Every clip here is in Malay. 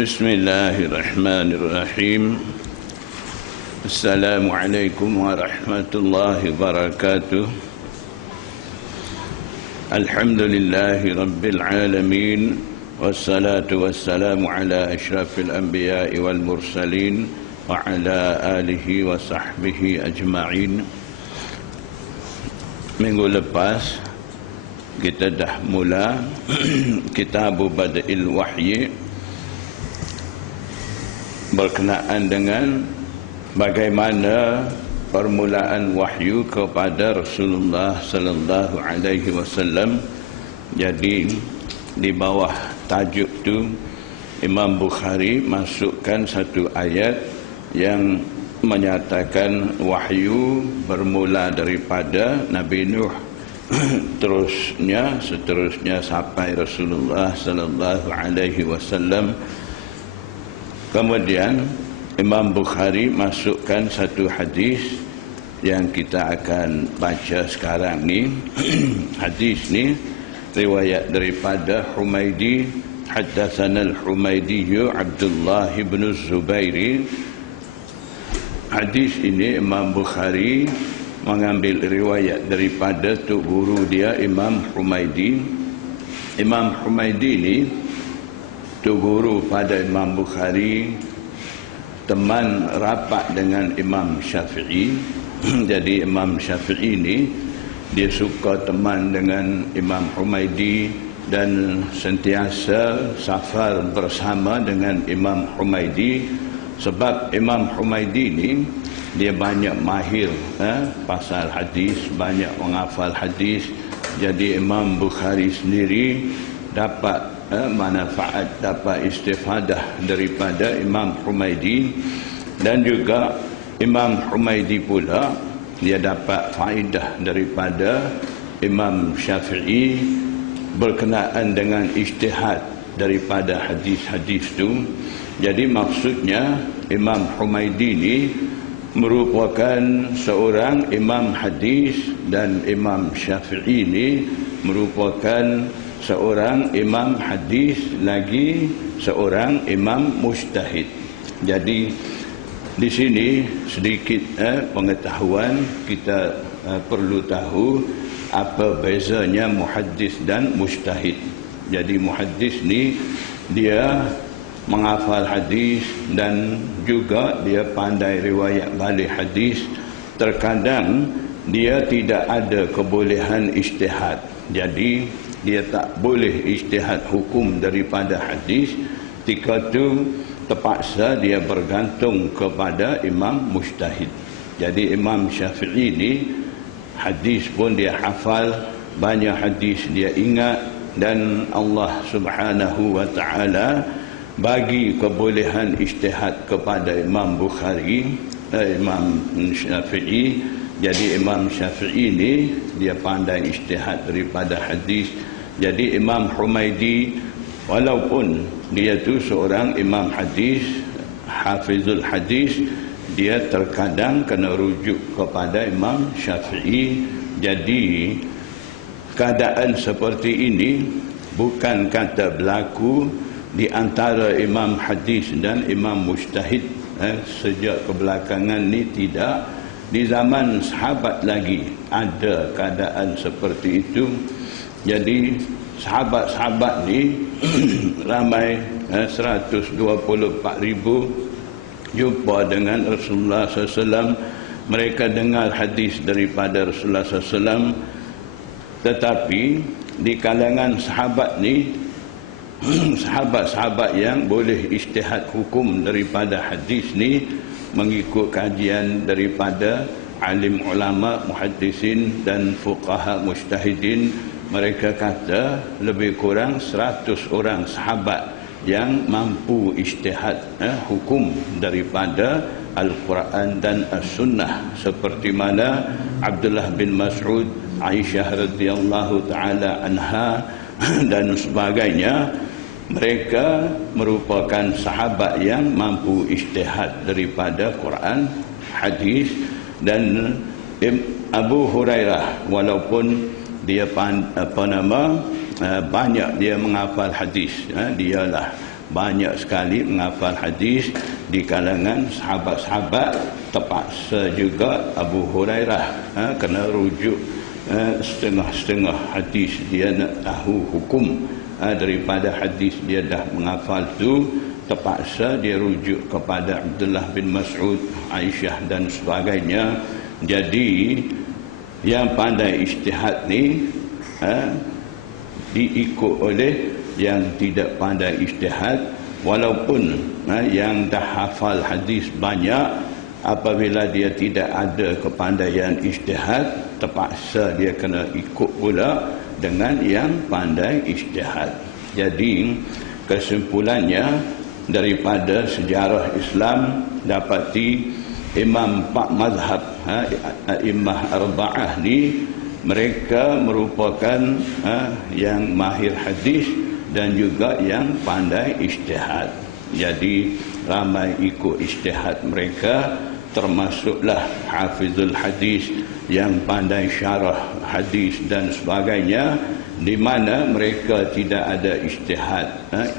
Bismillahirrahmanirrahim. Assalamualaikum warahmatullahi wabarakatuh. Alhamdulillahi rabbil alamin. Wassalatu wassalamu ala asyrafil anbiya'i wal mursalin wa ala alihi wa sahbihi ajma'in. Minggu lepas kita dah mula kitab Bada'il Wahyi berkenaan dengan bagaimana permulaan wahyu kepada Rasulullah sallallahu alaihi wasallam. Jadi di bawah tajuk tu Imam Bukhari masukkan satu ayat yang menyatakan wahyu bermula daripada Nabi Nuh seterusnya sampai Rasulullah sallallahu alaihi wasallam. Kemudian Imam Bukhari masukkan satu hadis yang kita akan baca sekarang ni. Hadis ni riwayat daripada Humaidi, haddatsana al-Humaidi Abdullah bin Zubairi. Hadis ini Imam Bukhari mengambil riwayat daripada tok guru dia Imam Humaidi. Imam Humaidi ni tok guru pada Imam Bukhari, teman rapat dengan Imam Syafi'i. Jadi Imam Syafi'i ni dia suka teman dengan Imam Humaidi dan sentiasa safar bersama dengan Imam Humaidi, sebab Imam Humaidi ni dia banyak mahir pasal hadis, banyak menghafal hadis. Jadi Imam Bukhari sendiri dapat manfaat, dapat istifadah daripada Imam Humaidi, dan juga Imam Humaidi pula dia dapat faedah daripada Imam Syafi'i berkenaan dengan ijtihad daripada hadis-hadis tu. Jadi maksudnya Imam Humaidi ni merupakan seorang imam hadis dan Imam Syafi'i ni merupakan seorang imam hadis lagi seorang imam mujtahid. Jadi di sini sedikit pengetahuan kita perlu tahu apa bezanya muhaddis dan mujtahid. Jadi muhaddis ni dia menghafal hadis dan juga dia pandai riwayat balik hadis. Terkadang dia tidak ada kebolehan ijtihad. Jadi dia tak boleh ijtihad hukum daripada hadis. Ketika itu terpaksa dia bergantung kepada imam mujtahid. Jadi Imam Syafi'i ni hadis pun dia hafal, banyak hadis dia ingat, dan Allah Subhanahu wa taala bagi kebolehan ijtihad kepada Imam Bukhari, Imam Syafi'i. Jadi Imam Syafi'i ni dia pandai ijtihad daripada hadis. Jadi Imam Humaidi walaupun dia tu seorang imam hadis, hafizul hadis, dia terkadang kena rujuk kepada Imam Syafi'i. Jadi keadaan seperti ini bukan kata berlaku di antara imam hadis dan imam mujtahid sejak kebelakangan ni, tidak. Di zaman sahabat lagi ada keadaan seperti itu. Jadi sahabat-sahabat ni ramai 124,000 jumpa dengan Rasulullah SAW. Mereka dengar hadis daripada Rasulullah SAW. Tetapi di kalangan sahabat ni, sahabat-sahabat yang boleh ijtihad hukum daripada hadis ni, mengikut kajian daripada alim ulama muhaddisin dan fuqaha mujtahidin, mereka kata lebih kurang 100 orang sahabat yang mampu ijtihad hukum daripada Al-Quran dan As-Sunnah, seperti mana Abdullah bin Mas'ud, Aisyah radhiyallahu taala anha dan sebagainya. Mereka merupakan sahabat yang mampu ijtihad daripada Quran, hadis. Dan Abu Hurairah walaupun dia banyak dia menghafal hadis, dialah banyak sekali menghafal hadis di kalangan sahabat-sahabat, terpaksa juga Abu Hurairah kena rujuk setengah-setengah hadis. Dia nak tahu hukum daripada hadis dia dah menghafal tu, terpaksa dia rujuk kepada Abdullah bin Mas'ud, Aisyah dan sebagainya. Jadi yang pandai ijtihad ni diikut oleh yang tidak pandai ijtihad. Walaupun yang dah hafal hadis banyak, apabila dia tidak ada kepandaian ijtihad, terpaksa dia kena ikut pula dengan yang pandai ijtihad. Jadi kesimpulannya daripada sejarah Islam dapati imam 4 mazhab A'immah Arba'ah ni, mereka merupakan yang mahir hadis dan juga yang pandai ijtihad. Jadi ramai ikut ijtihad mereka, termasuklah hafizul hadis yang pandai syarah hadis dan sebagainya, di mana mereka tidak ada ijtihad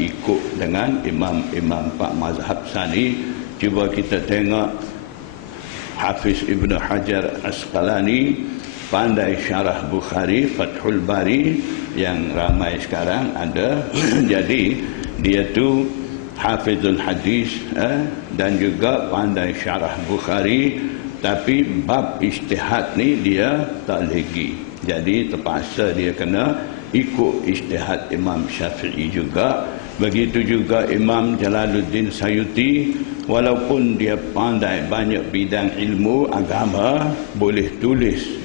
ikut dengan imam-imam 4 mazhab sani. Cuba kita tengok Hafiz Ibn Hajar Asqalani, pandai syarah Bukhari, Fathul Bari yang ramai sekarang ada. Jadi dia tu hafizul hadis dan juga pandai syarah Bukhari, tapi bab ijtihad ni dia tak lagi. Jadi terpaksa dia kena ikut ijtihad Imam Syafi'i juga. Begitu juga Imam Jalaluddin Sayuti, walaupun dia pandai banyak bidang ilmu agama, boleh tulis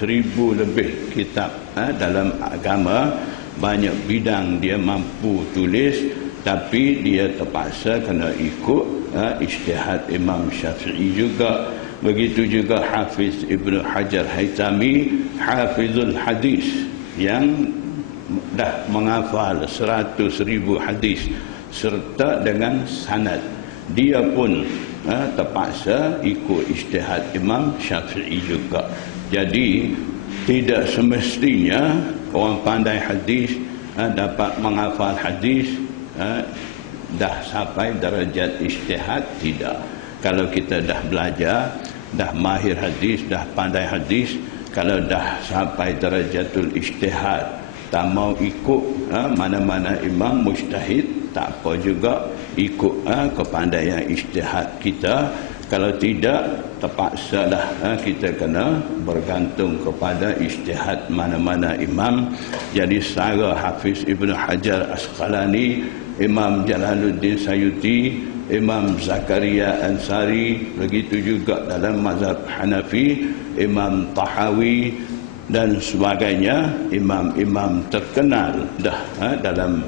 1000 lebih kitab dalam agama, banyak bidang dia mampu tulis, tapi dia terpaksa kena ikut ijtihad Imam Syafi'i juga. Begitu juga Hafiz Ibn Hajar Haytami, hafizul hadis yang dah menghafal 100,000 hadis serta dengan sanad. Dia pun terpaksa ikut ijtihad Imam Syafi'i juga. Jadi tidak semestinya orang pandai hadis dapat menghafal hadis dah sampai darjat ijtihad. Tidak. Kalau kita dah belajar, dah mahir hadis, dah pandai hadis, kalau dah sampai darajatul ijtihad, tak mau ikut mana-mana imam mujtahid, tak apa juga, ikut kepandaian ijtihad kita. Kalau tidak, terpaksalah kita kena bergantung kepada ijtihad mana-mana imam. Jadi secara Hafiz Ibn Hajar Asqalani, Imam Jalaluddin Sayuti, Imam Zakaria Ansari, begitu juga dalam mazhab Hanafi, Imam Tahawi dan sebagainya, imam-imam terkenal dah dalam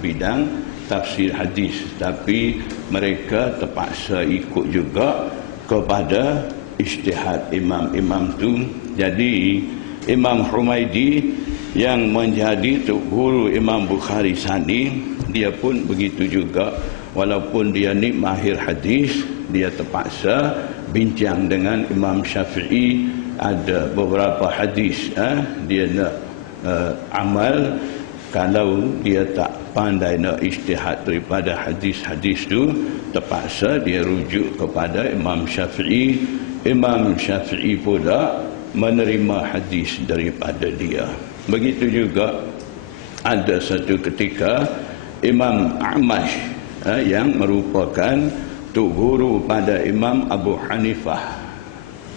bidang tafsir hadis, tapi mereka terpaksa ikut juga kepada ijtihad imam-imam tu. Jadi Imam Humaidi yang menjadi guru Imam Bukhari sani, dia pun begitu juga. Walaupun dia ni mahir hadis, dia terpaksa bincang dengan Imam Syafi'i. Ada beberapa hadis dia nak amal, kalau dia tak pandai nak ijtihad daripada hadis-hadis tu, terpaksa dia rujuk kepada Imam Syafi'i. Imam Syafi'i pula menerima hadis daripada dia. Begitu juga ada satu ketika Imam Amash yang merupakan tok guru pada Imam Abu Hanifah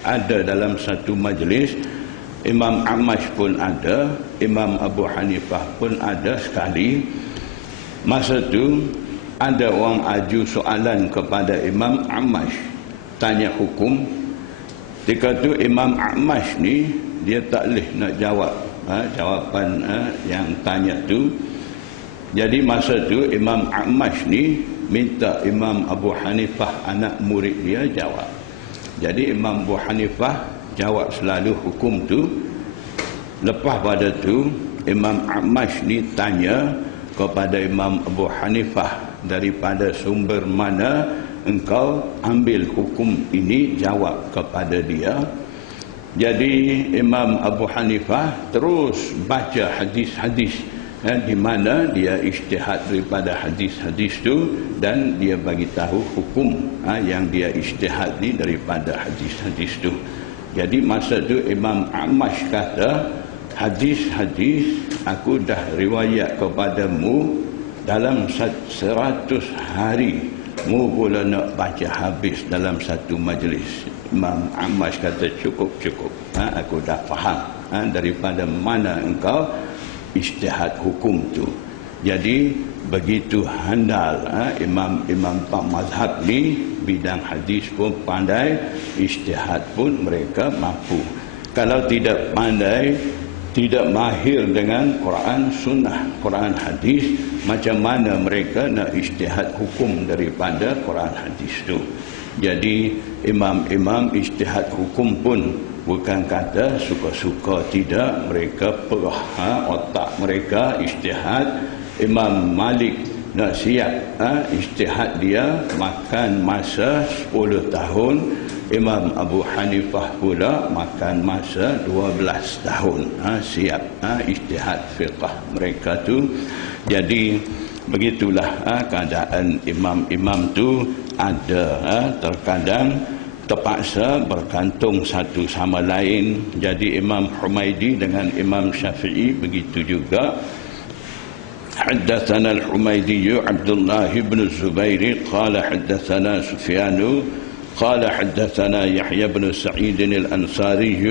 ada dalam satu majlis. Imam Amash pun ada, Imam Abu Hanifah pun ada sekali. Masa tu ada orang aju soalan kepada Imam Amash, tanya hukum. Ketika tu Imam Amash ni dia tak boleh nak jawab jawapan yang tanya tu. Jadi masa tu Imam Amash ni minta Imam Abu Hanifah, anak murid dia, jawab. Jadi Imam Abu Hanifah jawab selalu hukum tu. Lepas pada tu Imam Amash ni tanya kepada Imam Abu Hanifah, daripada sumber mana engkau ambil hukum ini, jawab kepada dia. Jadi Imam Abu Hanifah terus baca hadis-hadis di mana dia ijtihad daripada hadis-hadis tu dan dia bagi tahu hukum yang dia ijtihad ni daripada hadis-hadis tu. Jadi masa tu Imam Amash kata, hadis-hadis aku dah riwayat kepadamu dalam 100 hari, mu pula nak baca habis dalam satu majlis. Imam Amash kata cukup, aku dah faham daripada mana engkau ijtihad hukum tu. Jadi begitu handal imam-imam pak mazhab ni, bidang hadis pun pandai, ijtihad pun mereka mampu. Kalau tidak pandai, tidak mahir dengan Quran sunnah, Quran hadis, macam mana mereka nak ijtihad hukum daripada Quran hadis tu. Jadi imam-imam ijtihad hukum pun bukan kata suka-suka, tidak, mereka perah otak mereka ijtihad. Imam Malik nak siap ijtihad dia makan masa 10 tahun. Imam Abu Hanifah pula makan masa 12 tahun siap ijtihad fiqh mereka tu. Jadi begitulah keadaan imam-imam tu. Ada terkadang terpaksa bergantung satu sama lain. Jadi Imam Humaidi dengan Imam Syafi'i begitu juga. حدثنا الحميدي عبد الله بن الزبير قال حدثنا سفيان قال حدثنا يحيى بن سعيد الأنصاري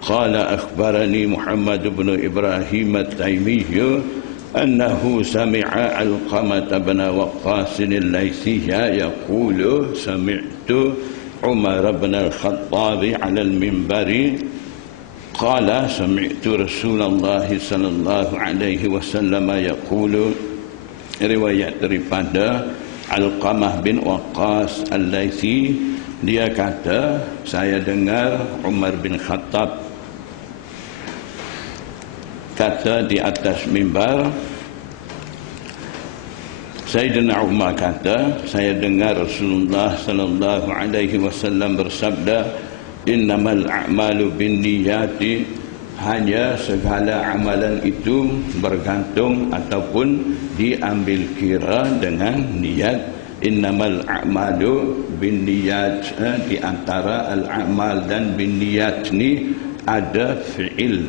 قال أخبرني محمد بن إبراهيم التيمي أنه سمع علقمة بن وقاص الليثي يقول سمعت عمر بن الخطاب على المنبر قال سمعت رسول الله صلى الله عليه وسلم يقول. Riwayat daripada Alqamah bin Waqas Al-Laythi, dia kata saya dengar Umar bin Khattab kata di atas mimbar. Sayyidina Umar kata saya dengar Rasulullah sallallahu alaihi wasallam bersabda, innamal a'malu binniyati, hanya segala amalan itu bergantung ataupun diambil kira dengan niat. Innamal a'malu binniyat, di antara al-a'mal dan binniyat ni ada fi'il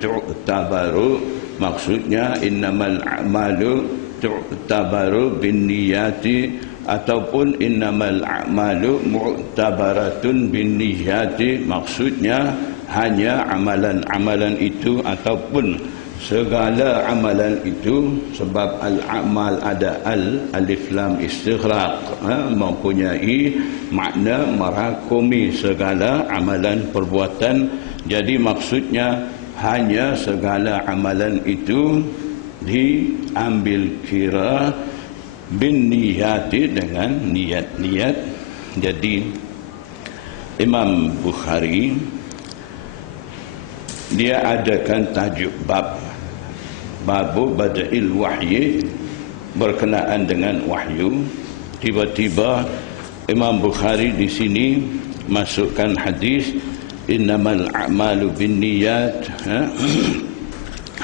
tu'tabaru, maksudnya innamal a'malu tu'tabaru binniyati ataupun innamal a'malu mu'tabaratun binniyati, maksudnya hanya amalan-amalan itu ataupun segala amalan itu, sebab al-amal ada alif lam istighraq, mempunyai makna merakumi segala amalan perbuatan. Jadi maksudnya hanya segala amalan itu diambil kira bin niyati, dengan niat-niat. Jadi Imam Bukhari dia adakan tajuk babu bada'il wahyi, berkenaan dengan wahyu. Tiba-tiba Imam Bukhari di sini masukkan hadis innamal a'malu binniyat,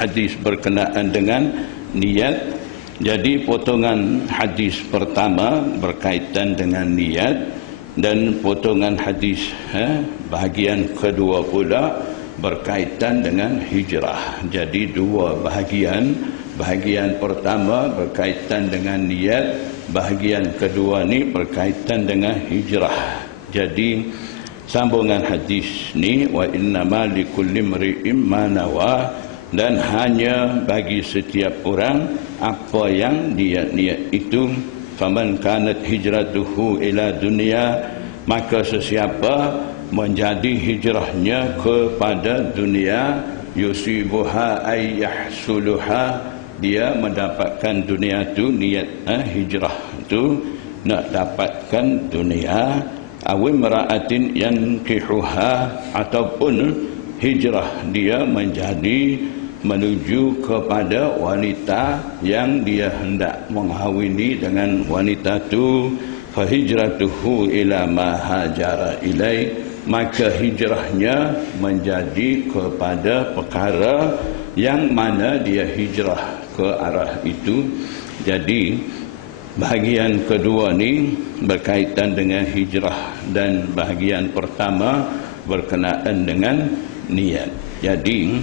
hadis berkenaan dengan niat. Jadi potongan hadis pertama berkaitan dengan niat, dan potongan hadis bahagian kedua pula berkaitan dengan hijrah. Jadi dua bahagian. Bahagian pertama berkaitan dengan niat, bahagian kedua ni berkaitan dengan hijrah. Jadi sambungan hadis ni, wa innama likulli imri'in ma nawa, dan hanya bagi setiap orang apa yang dia niat itu. Faman kanat hijratuhu ila dunia, maka sesiapa menjadi hijrahnya kepada dunia, yusibuha ay yahsuluha, dia mendapatkan dunia tu, niat hijrah tu nak dapatkan dunia. Awimra'atin yankihuha, ataupun hijrah dia menjadi menuju kepada wanita yang dia hendak menghawini dengan wanita tu. Fahijratuhu ila ma hajara ilai, maka hijrahnya menjadi kepada perkara yang mana dia hijrah ke arah itu. Jadi bahagian kedua ni berkaitan dengan hijrah dan bahagian pertama berkenaan dengan niat. Jadi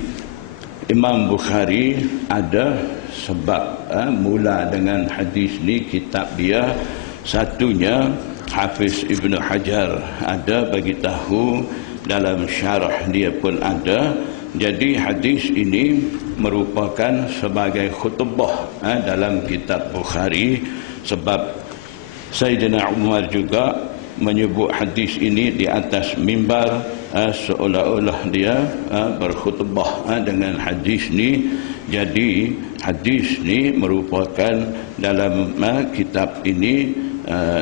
Imam Bukhari ada sebab mula dengan hadis ni kitab dia. Satunya Hafiz Ibn Hajar ada bagi tahu, dalam syarah dia pun ada. Jadi hadis ini merupakan sebagai khutbah dalam kitab Bukhari, sebab Sayyidina Umar juga menyebut hadis ini di atas mimbar, seolah-olah dia berkhutbah dengan hadis ni. Jadi hadis ni merupakan dalam kitab ini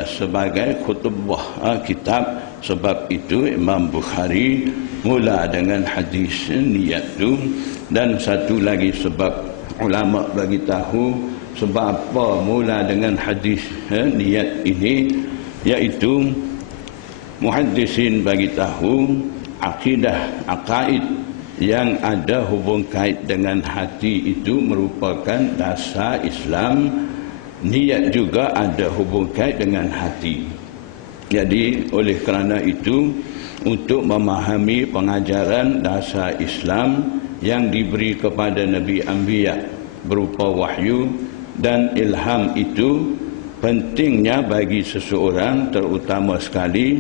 sebagai khutbah kitab. Sebab itu Imam Bukhari mula dengan hadis niat tu. Dan satu lagi sebab ulama bagi tahu sebab apa mula dengan hadis niat ini, iaitu muhaddisin bagi tahu aqaid yang ada hubung kait dengan hati itu merupakan dasar Islam. Niat juga ada hubung kait dengan hati. Jadi oleh kerana itu, untuk memahami pengajaran dasar Islam yang diberi kepada Nabi Anbiya berupa wahyu dan ilham itu, pentingnya bagi seseorang terutama sekali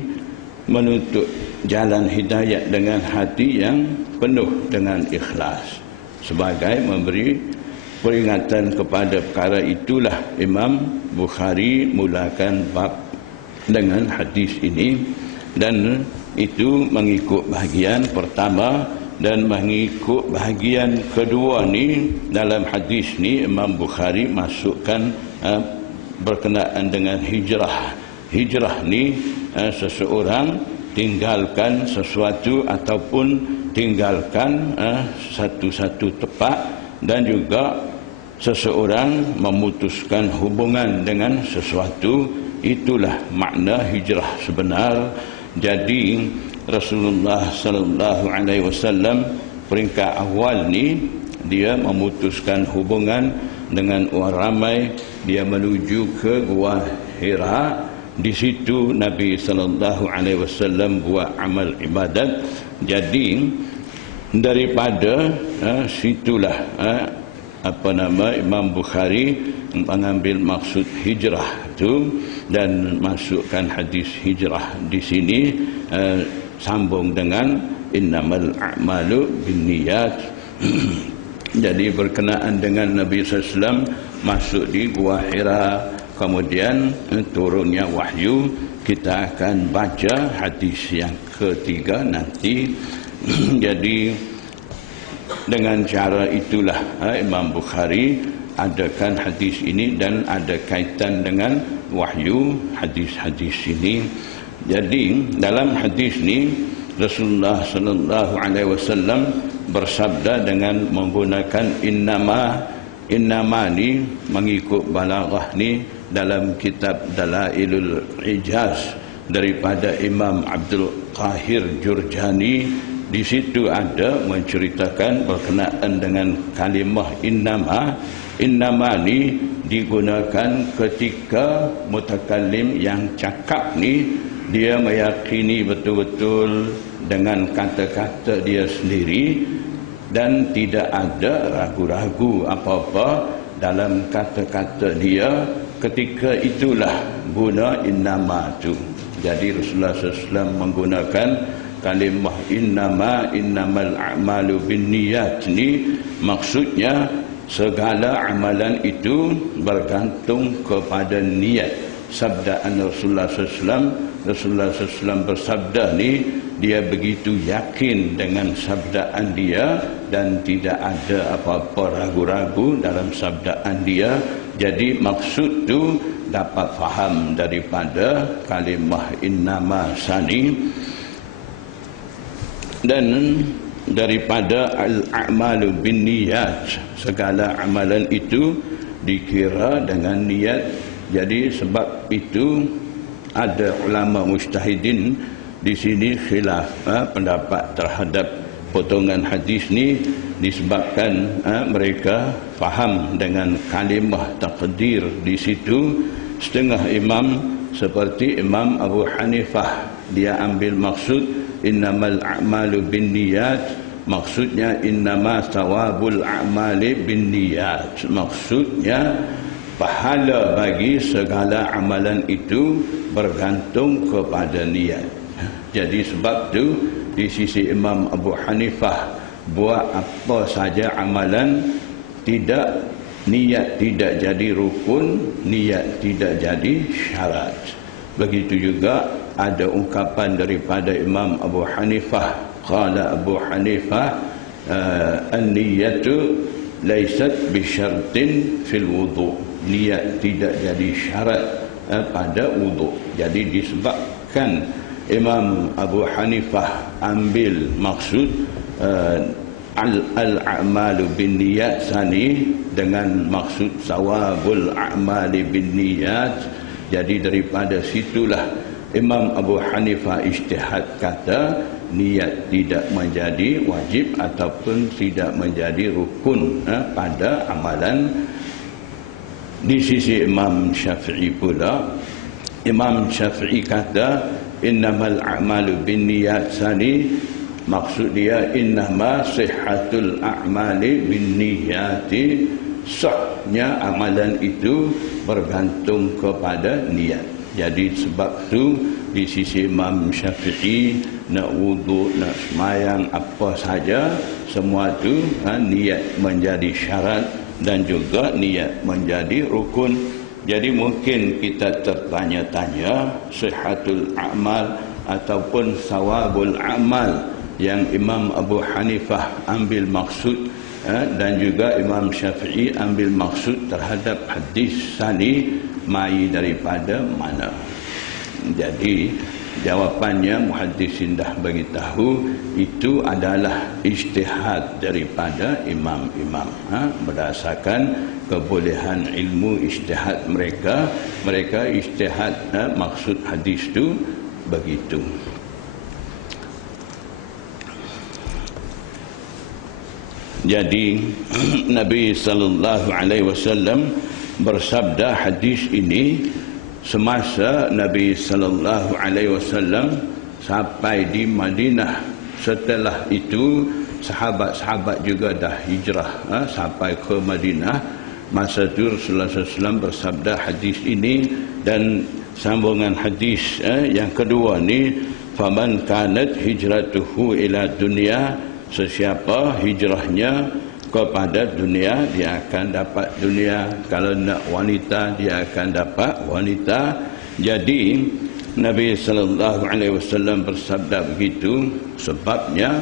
menuntut jalan hidayat dengan hati yang penuh dengan ikhlas. Sebagai memberi peringatan kepada perkara itulah Imam Bukhari mulakan bab dengan hadis ini, dan itu mengikut bahagian pertama. Dan mengikut bahagian kedua ni, dalam hadis ni Imam Bukhari masukkan berkenaan dengan hijrah. Hijrah ni seseorang tinggalkan sesuatu ataupun tinggalkan satu-satu tempat, dan juga seseorang memutuskan hubungan dengan sesuatu. Itulah makna hijrah sebenar. Jadi Rasulullah sallallahu alaihi wasallam peringkat awal ni dia memutuskan hubungan dengan orang ramai. Dia menuju ke Gua Hira. Di situ Nabi sallallahu alaihi wasallam buat amal ibadat. Jadi daripada situlah Imam Bukhari mengambil maksud hijrah itu dan masukkan hadis hijrah di sini, sambung dengan innamal a'malu binniyat. Jadi berkenaan dengan Nabi SAW masuk di Gua Hira, kemudian turunnya wahyu. Kita akan baca hadis yang ketiga nanti. Jadi dengan cara itulah Imam Bukhari adakan hadis ini dan ada kaitan dengan wahyu hadis-hadis ini. Jadi dalam hadis ini Rasulullah sallallahu alaihi wasallam bersabda dengan menggunakan innama ni, mengikut balaghah ni dalam kitab Dalailul Ijaz daripada Imam Abdul Qahir Jurjani. Di situ ada menceritakan berkenaan dengan kalimah innama. Innama ni digunakan ketika mutakallim yang cakap ni dia meyakini betul-betul dengan kata-kata dia sendiri dan tidak ada ragu-ragu apa-apa dalam kata-kata dia. Ketika itulah guna innama tu. Jadi Rasulullah SAW menggunakan kalimah innamal a'malu binniyat ni, maksudnya segala amalan itu bergantung kepada niat. Sabdaan Rasulullah SAW, Rasulullah SAW bersabda ni, dia begitu yakin dengan sabdaan dia dan tidak ada apa-apa ragu-ragu dalam sabdaan dia. Jadi maksud tu dapat faham daripada kalimah innama sani. Dan daripada al-a'malu binniyat, segala amalan itu dikira dengan niat. Jadi sebab itu ada ulama mujtahidin di sini khilaf pendapat terhadap potongan hadis ni disebabkan mereka faham dengan kalimah takdir di situ. Setengah imam seperti Imam Abu Hanifah, dia ambil maksud innamal a'malu binniyat, maksudnya innama thawabul a'mali binniyat, maksudnya pahala bagi segala amalan itu bergantung kepada niat. Jadi sebab tu di sisi Imam Abu Hanifah, buat apa saja amalan, tidak niat tidak jadi rukun, niat tidak jadi syarat. Begitu juga ada ungkapan daripada Imam Abu Hanifah, qala Abu Hanifah an-niyatu laysat bisyartin fil wudu, niat tidak jadi syarat pada wudu. Jadi disebabkan Imam Abu Hanifah ambil maksud al-a'malu binniyat sani dengan maksud sawabul a'mali binniyat. Jadi daripada situlah Imam Abu Hanifah ijtihad kata niat tidak menjadi wajib ataupun tidak menjadi rukun pada amalan. Di sisi Imam Syafi'i pula, Imam Syafi'i kata innamal a'malu binniyat sani, maksud dia innama sihhatul a'mali binniyati, sahnya amalan itu bergantung kepada niat. Jadi sebab tu di sisi Imam Syafi'i, nak wudu, nak semayang, apa saja, semua tu niat menjadi syarat dan juga niat menjadi rukun. Jadi mungkin kita tertanya-tanya sihhatul a'mal ataupun sawabul a'mal yang Imam Abu Hanifah ambil maksud dan juga Imam Syafi'i ambil maksud terhadap hadis sani mai daripada mana. Jadi jawapannya muhaddisin dah bagi tahu itu adalah ijtihad daripada imam-imam berdasarkan kebolehan ilmu ijtihad mereka. Mereka ijtihad maksud hadis tu begitu. Jadi Nabi sallallahu alaihi wasallam bersabda hadis ini semasa Nabi sallallahu alaihi wasallam sampai di Madinah. Setelah itu sahabat-sahabat juga dah hijrah sampai ke Madinah. Masa itu Rasulullah SAW bersabda hadis ini, dan sambungan hadis yang kedua ni, faman kanat hijratuhu ila dunya, sesiapa hijrahnya kepada dunia dia akan dapat dunia, kalau nak wanita dia akan dapat wanita. Jadi Nabi sallallahu alaihi wasallam bersabda begitu sebabnya.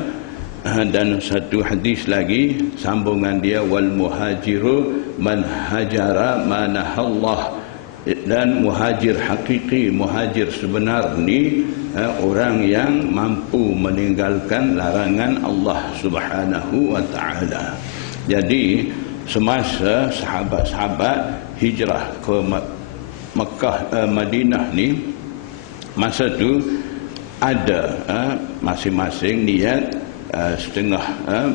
Dan satu hadis lagi sambungan dia, wal muhajiru man hajara manahallah, dan muhajir hakiki, muhajir sebenar ni orang yang mampu meninggalkan larangan Allah Subhanahu wa taala. Jadi semasa sahabat-sahabat hijrah ke Mekah, Madinah ni, masa tu ada masing-masing niat. Setengah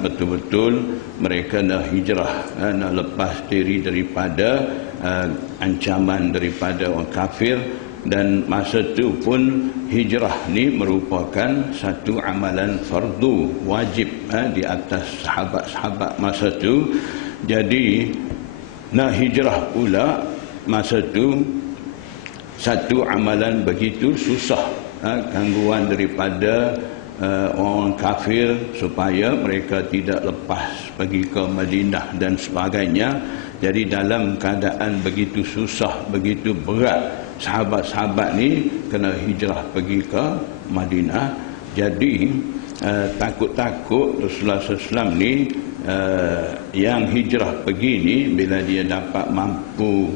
betul-betul mereka nak hijrah, nak lepas diri daripada ancaman daripada orang kafir. Dan masa tu pun hijrah ni merupakan satu amalan fardu wajib di atas sahabat-sahabat masa tu. Jadi nak hijrah pula masa tu satu amalan begitu susah, gangguan daripada orang kafir supaya mereka tidak lepas pergi ke Madinah dan sebagainya. Jadi dalam keadaan begitu susah, begitu berat, sahabat-sahabat ni kena hijrah pergi ke Madinah. Jadi takut-takut Rasulullah SAW ni yang hijrah pergi ni, bila dia dapat mampu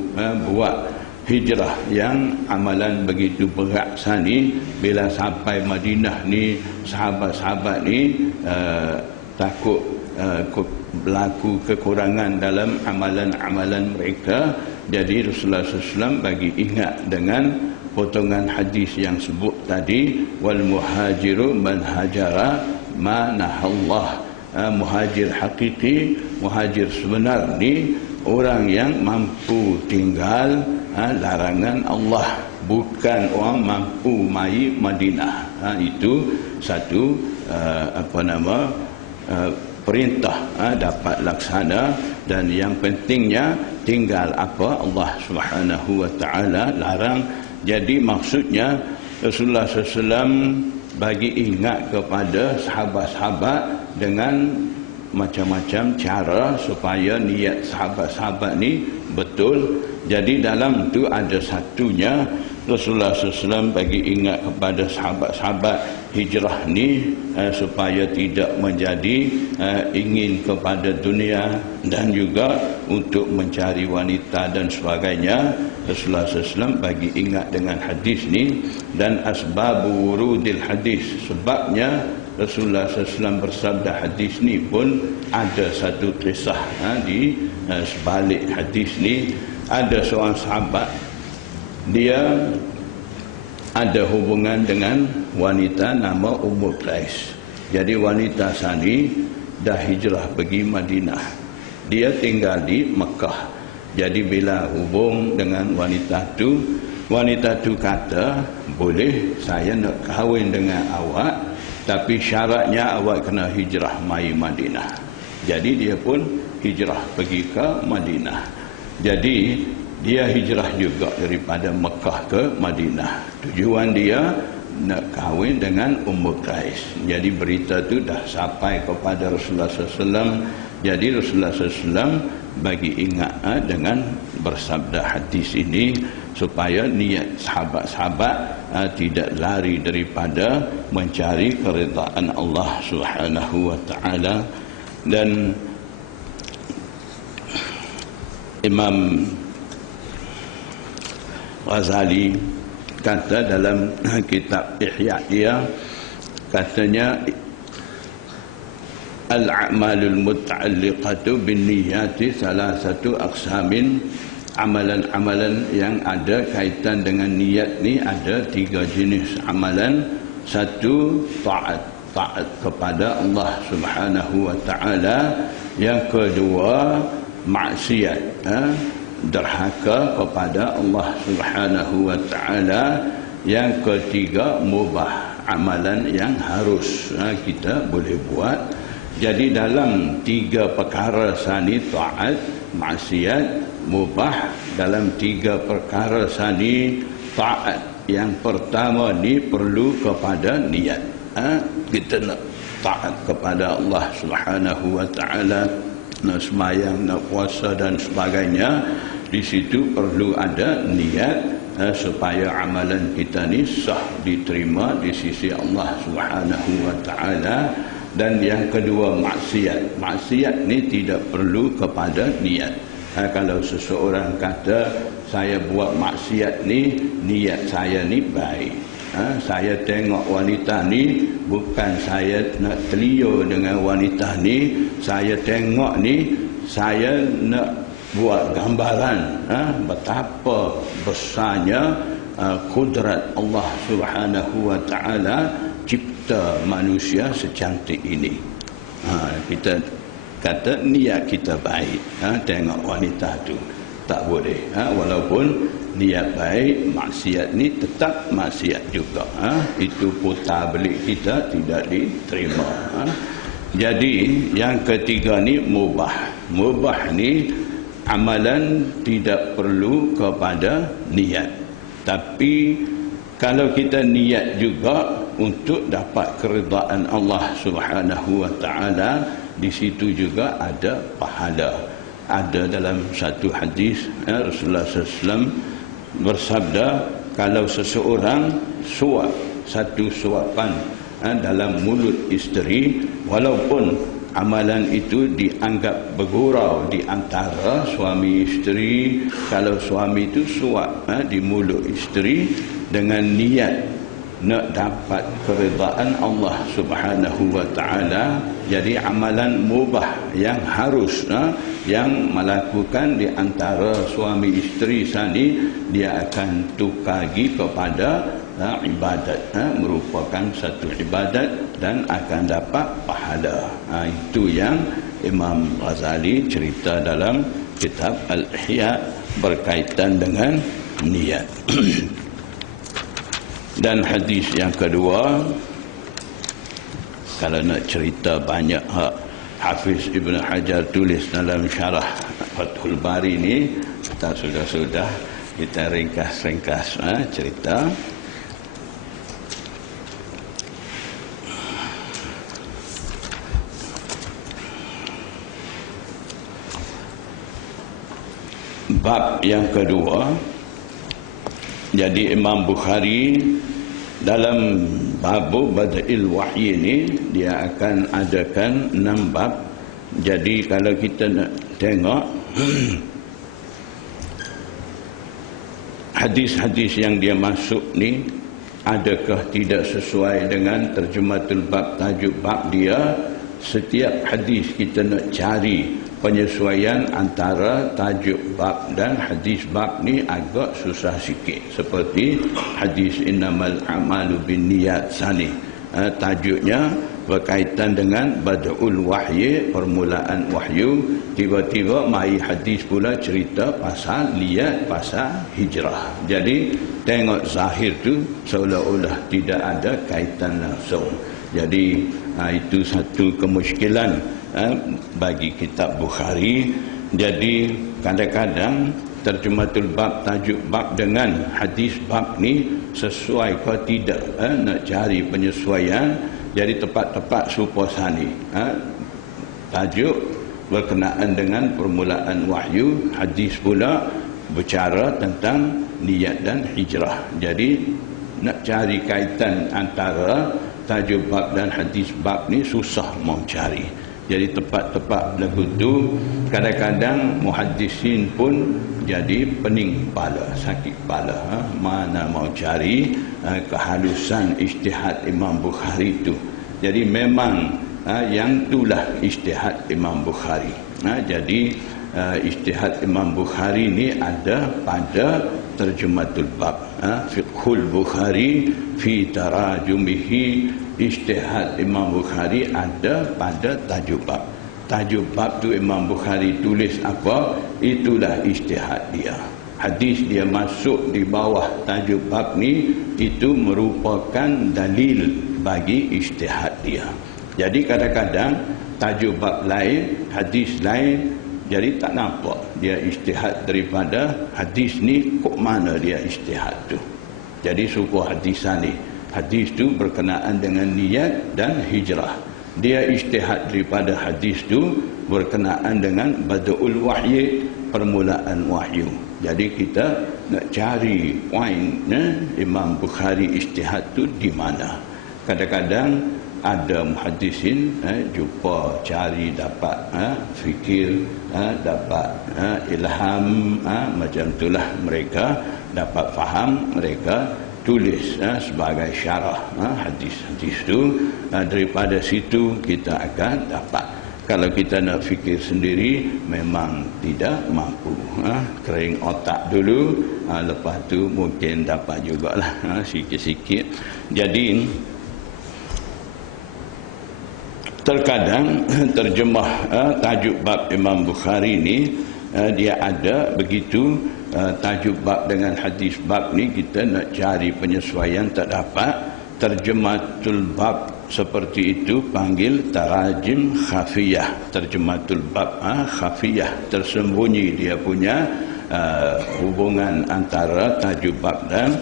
buat hijrah yang amalan begitu berat sani, bila sampai Madinah ni sahabat-sahabat ni takut berlaku kekurangan dalam amalan-amalan mereka. Jadi Rasulullah SAW bagi ingat dengan potongan hadis yang sebut tadi, wal muhajiru man hajara ma nahallah. Muhajir hakiki, muhajir sebenar ni orang yang mampu tinggal larangan Allah, bukan orang mampu mai Madinah. Itu satu perintah dapat laksana, dan yang pentingnya tinggal apa Allah Subhanahu wa taala larang. Jadi maksudnya Rasulullah SAW bagi ingat kepada sahabat-sahabat dengan macam-macam cara supaya niat sahabat-sahabat ni betul. Jadi dalam tu ada satunya Rasulullah SAW bagi ingat kepada sahabat-sahabat hijrah ni supaya tidak menjadi ingin kepada dunia dan juga untuk mencari wanita dan sebagainya. Rasulullah SAW bagi ingat dengan hadis ni, dan asbab wurudil hadis, sebabnya Rasulullah SAW bersabda hadis ni pun ada satu kisah di sebalik hadis ni. Ada seorang sahabat, dia ada hubungan dengan wanita nama Ummu Qais. Jadi wanita sani dah hijrah pergi Madinah, dia tinggal di Mekah. Jadi bila hubung dengan wanita tu kata, boleh saya nak kahwin dengan awak, tapi syaratnya awak kena hijrah mai Madinah. Jadi dia pun hijrah pergi ke Madinah. Jadi dia hijrah juga daripada Mekah ke Madinah. Tujuan dia nak kahwin dengan Ummu Qais. Jadi berita tu dah sampai kepada Rasulullah SAW. Jadi Rasulullah SAW bagi ingat dengan bersabda hadis ini supaya niat sahabat-sahabat tidak lari daripada mencari keridaan Allah Subhanahu wa taala. Dan Imam Ghazali kata dalam kitab Ihya dia, katanya al-a'malul muta'alliqatu binniyati salasatu aqsamin. Amalan-amalan yang ada kaitan dengan niat ni ada 3 jenis amalan. Satu, taat kepada Allah Subhanahu wa taala. Yang kedua, maksiat, derhaka kepada Allah Subhanahu wa taala. Yang ketiga, mubah, amalan yang harus kita boleh buat. Jadi dalam 3 perkara sani, taat, maksiat, mubah, dalam 3 perkara sani taat yang pertama ni perlu kepada niat. Kita nak taat kepada Allah Subhanahu wa taala, nak sembahyang, nak puasa dan sebagainya, di situ perlu ada niat supaya amalan kita ni sah, diterima di sisi Allah Subhanahu wa taala. Dan yang kedua, maksiat. Maksiat ni tidak perlu kepada niat. Kalau seseorang kata saya buat maksiat ni, niat saya ni baik, saya tengok wanita ni, bukan saya nak telio dengan wanita ni, saya tengok ni, saya nak buat gambaran betapa besarnya kudrat Allah Subhanahu wa taala cipta manusia secantik ini. Kita kata niat kita baik, tengok wanita tu tak boleh, walaupun niat baik, maksiat ni tetap maksiat juga. Itu putar belik kita tidak diterima. Jadi yang ketiga ni mubah. Mubah ni amalan tidak perlu kepada niat, tapi kalau kita niat juga untuk dapat keridaan Allah Subhanahu wa taala, di situ juga ada pahala. Ada dalam satu hadis Rasulullah SAW bersabda, kalau seseorang suap satu suapan dalam mulut isteri, walaupun amalan itu dianggap bergurau di antara suami isteri, kalau suami itu suap di mulut isteri dengan niat nak dapat keridaan Allah Subhanahu wa taala, jadi amalan mubah yang harus yang melakukan di antara suami isteri sani, dia akan tukagi kepada ibadat, merupakan satu ibadat dan akan dapat pahala. Itu yang Imam Ghazali cerita dalam kitab Al-Ihya berkaitan dengan niat. Dan hadis yang kedua, kalau nak cerita banyak Hafiz Ibn Hajar tulis dalam syarah Fathul Bari ni, kita sudah kita ringkas cerita. Bab yang kedua, jadi Imam Bukhari dalam bab Bada'il Wahyi ini dia akan adakan 6 bab. Jadi kalau kita nak tengok hadis-hadis yang dia masuk ni, adakah tidak sesuai dengan terjematul bab, tajuk bab dia. Setiap hadis kita nak cari penyesuaian antara tajuk bab dan hadis bab ni agak susah sikit. Seperti hadis innamal a'malu binniyat sani, tajuknya berkaitan dengan bada'ul wahyi, permulaan wahyu. Tiba-tiba mai hadis pula cerita pasal niat, pasal hijrah. Jadi tengok zahir tu seolah-olah tidak ada kaitan langsung. Jadi itu satu kemusykilan bagi kitab Bukhari. Jadi kadang-kadang terjematul bab, tajuk bab dengan hadis bab ni sesuai ke tidak, nak cari penyesuaian. Jadi tepat-tepat serupa sani, tajuk berkenaan dengan permulaan wahyu, hadis pula bercara tentang niat dan hijrah. Jadi nak cari kaitan antara tajuk bab dan hadis bab ni susah mau cari. Jadi tepat-tepat lagu tu kadang-kadang muhaddisin pun jadi pening kepala, sakit kepala. Mana mau cari kehalusan ijtihad Imam Bukhari tu. Jadi memang yang itulah ijtihad Imam Bukhari. Jadi ijtihad Imam Bukhari ni ada pada terjematul bab, fiqhul Bukhari fi tarajumihi. Ijtihad Imam Bukhari ada pada tajuk bab. Tajuk bab tu Imam Bukhari tulis apa, itulah ijtihad dia. Hadis dia masuk di bawah tajuk bab ni, itu merupakan dalil bagi ijtihad dia. Jadi kadang-kadang tajuk bab lain, hadis lain, jadi tak nampak dia ijtihad daripada hadis ni, kok mana dia ijtihad tu. Jadi suku hadisan ni, hadis tu berkenaan dengan niat dan hijrah. Dia ijtihad daripada hadis tu berkenaan dengan bada'ul wahyi, permulaan wahyu. Jadi kita nak cari poin Imam Bukhari ijtihad tu di mana. Kadang-kadang ada muhaddisin jumpa cari dapat fikir, dapat ilham, macam itulah mereka dapat faham, mereka tulis sebagai syarah hadis-hadis tu. Daripada situ kita akan dapat. Kalau kita nak fikir sendiri memang tidak mampu. Kering otak dulu, lepas tu mungkin dapat jugalah sikit-sikit. Jadi terkadang terjemah tajuk bab Imam Bukhari ni dia ada begitu. Tajuk bab dengan hadis bab ni kita nak cari penyesuaian tak dapat. Terjematul bab seperti itu panggil tarajim khafiyah. Terjematul bab khafiyah, tersembunyi dia punya hubungan antara tajuk bab dan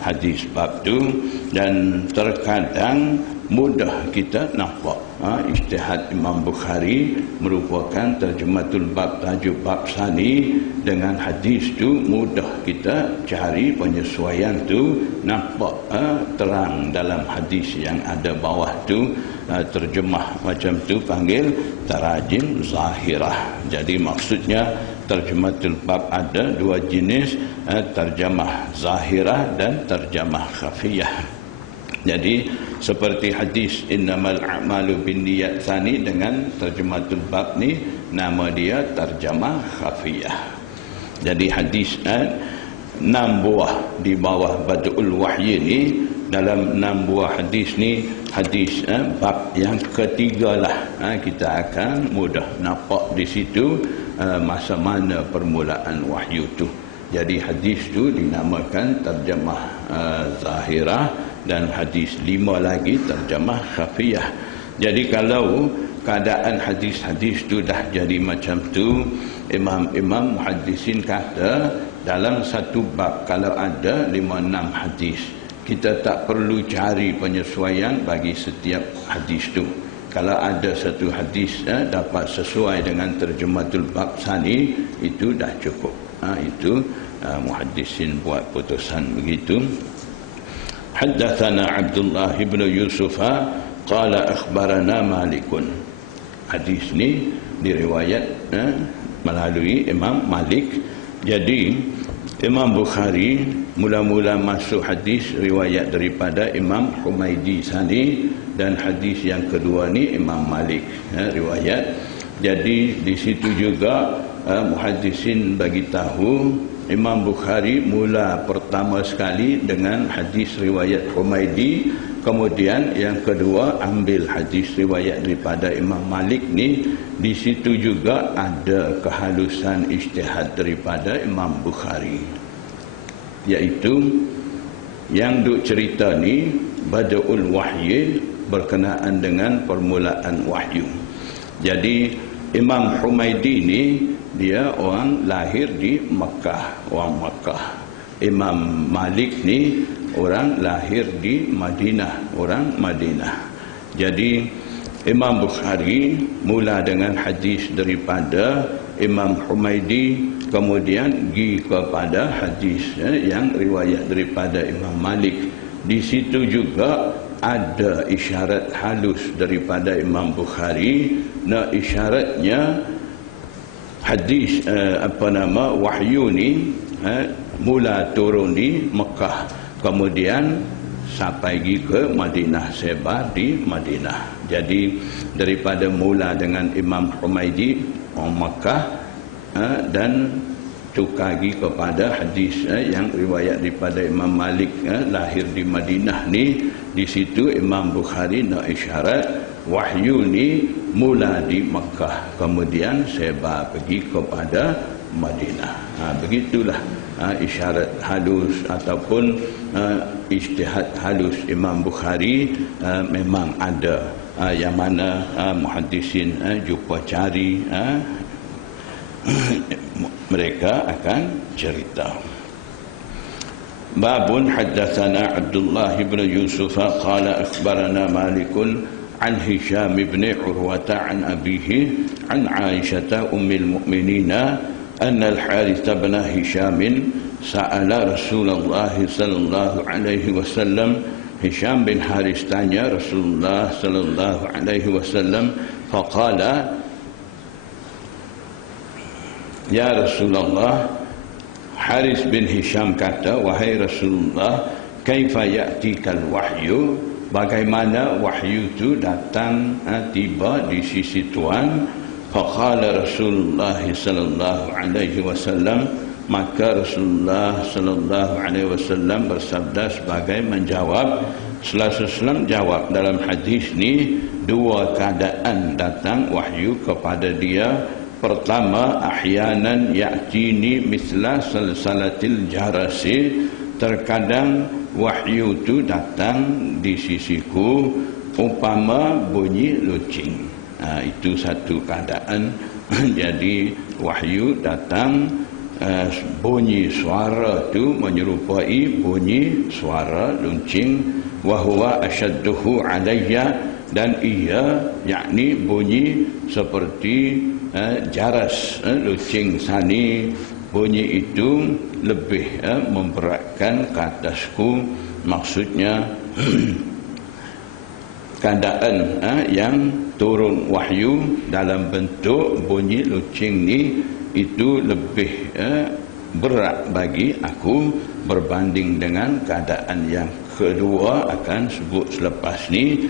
hadis bab tu. Dan terkadang mudah kita nampak ijtihad Imam Bukhari merupakan terjematul bab, tajuk bab sani dengan hadis tu, mudah kita cari penyesuaian tu, nampak terang dalam hadis yang ada bawah tu. Terjemah macam tu panggil tarajim zahirah. Jadi maksudnya Terjematul bab ada dua jenis, terjemah zahirah dan terjemah khafiyah. Jadi seperti hadis innamal a'malu binniyat tsani dengan terjematul bab ni nama dia terjemah khafiyah. Jadi hadis 6 buah di bawah Badul Wahyi ni, dalam 6 buah hadis ni hadis bab yang ketiga lah. Kita akan mudah nampak di situ masa mana permulaan wahyu tu. Jadi hadis tu dinamakan terjemah zahirah dan hadis 5 lagi terjemah khafiyah. Jadi kalau keadaan hadis-hadis tu dah jadi macam tu, imam-imam muhaddisin kata dalam satu bab kalau ada 5-6 hadis, kita tak perlu cari penyesuaian bagi setiap hadis tu. Kalau ada satu hadis dapat sesuai dengan terjematul bab sani, itu dah cukup. Itu muhaddisin buat putusan begitu. Haddatsana Abdullah ibn Yusuf qala akhbarana Malikun. Hadis ni diriwayat melalui Imam Malik. Jadi Imam Bukhari mula-mula masuk hadis riwayat daripada Imam Humaidi Sani, dan hadis yang kedua ni Imam Malik riwayat. Jadi di situ juga muhaddisin bagi tahu Imam Bukhari mula pertama sekali dengan hadis riwayat Humaidi, kemudian yang kedua ambil hadis riwayat daripada Imam Malik ni. Di situ juga ada kehalusan ijtihad daripada Imam Bukhari, iaitu yang duk cerita ni Badul Wahyi berkenaan dengan permulaan wahyu. Jadi Imam Humaidi ni dia orang lahir di Mekah, orang Mekah. Imam Malik ni orang lahir di Madinah, orang Madinah. Jadi Imam Bukhari mula dengan hadis daripada Imam Humaidi, kemudian pergi kepada hadis yang riwayat daripada Imam Malik. Di situ juga ada isyarat halus daripada Imam Bukhari. Isyaratnya hadis wahyu ni mula turun di Mekah, kemudian sampai pergi ke Madinah, sebar di Madinah. Jadi daripada mula dengan Imam Humaidi orang Mekah dan tukar pergi kepada hadis yang riwayat daripada Imam Malik lahir di Madinah ni. Di situ Imam Bukhari nak isyarat wahyu ni mula di Mekah, kemudian sebar pergi kepada Madinah. Begitulah isyarat halus ataupun ijtihad halus Imam Bukhari memang ada, yang mana muhaddisin jumpa cari, mereka akan cerita. Babun haddatsana Abdullah ibn Yusuf qala akhbarana Malikun an Hisham ibn Urwata an abihi an Aisyah ummul mu'minin anna al-Harith ibn Hisham sa'ala Rasulullah sallallahu alaihi wasallam. Hisham bin Harith tanya Rasulullah sallallahu alaihi wasallam, faqala ya Rasulullah, Harith bin Hisham kata, wahai Rasulullah, kaifa ya'tikal wahyu, bagaimana wahyu itu datang tiba di sisi Tuhan. Faqala Rasulullah sallallahu alaihi wasallam, maka Rasulullah sallallahu alaihi wasallam bersabda sebagai menjawab. Sallallahu jawab dalam hadis ni dua keadaan datang wahyu kepada dia. Pertama, ahyanan ya'tini misla salsalatil jarasi, terkadang wahyu itu datang di sisiku umpama bunyi lucing. Itu satu keadaan. Jadi wahyu datang, bunyi suara itu menyerupai bunyi suara lucing. Wa huwa ashadduhu alayya, dan ia yakni bunyi seperti jaras lucing sani, bunyi itu lebih memberatkan ke atasku. Maksudnya keadaan yang turun wahyu dalam bentuk bunyi lucing ni itu lebih berat bagi aku berbanding dengan keadaan yang kedua akan sebut selepas ni,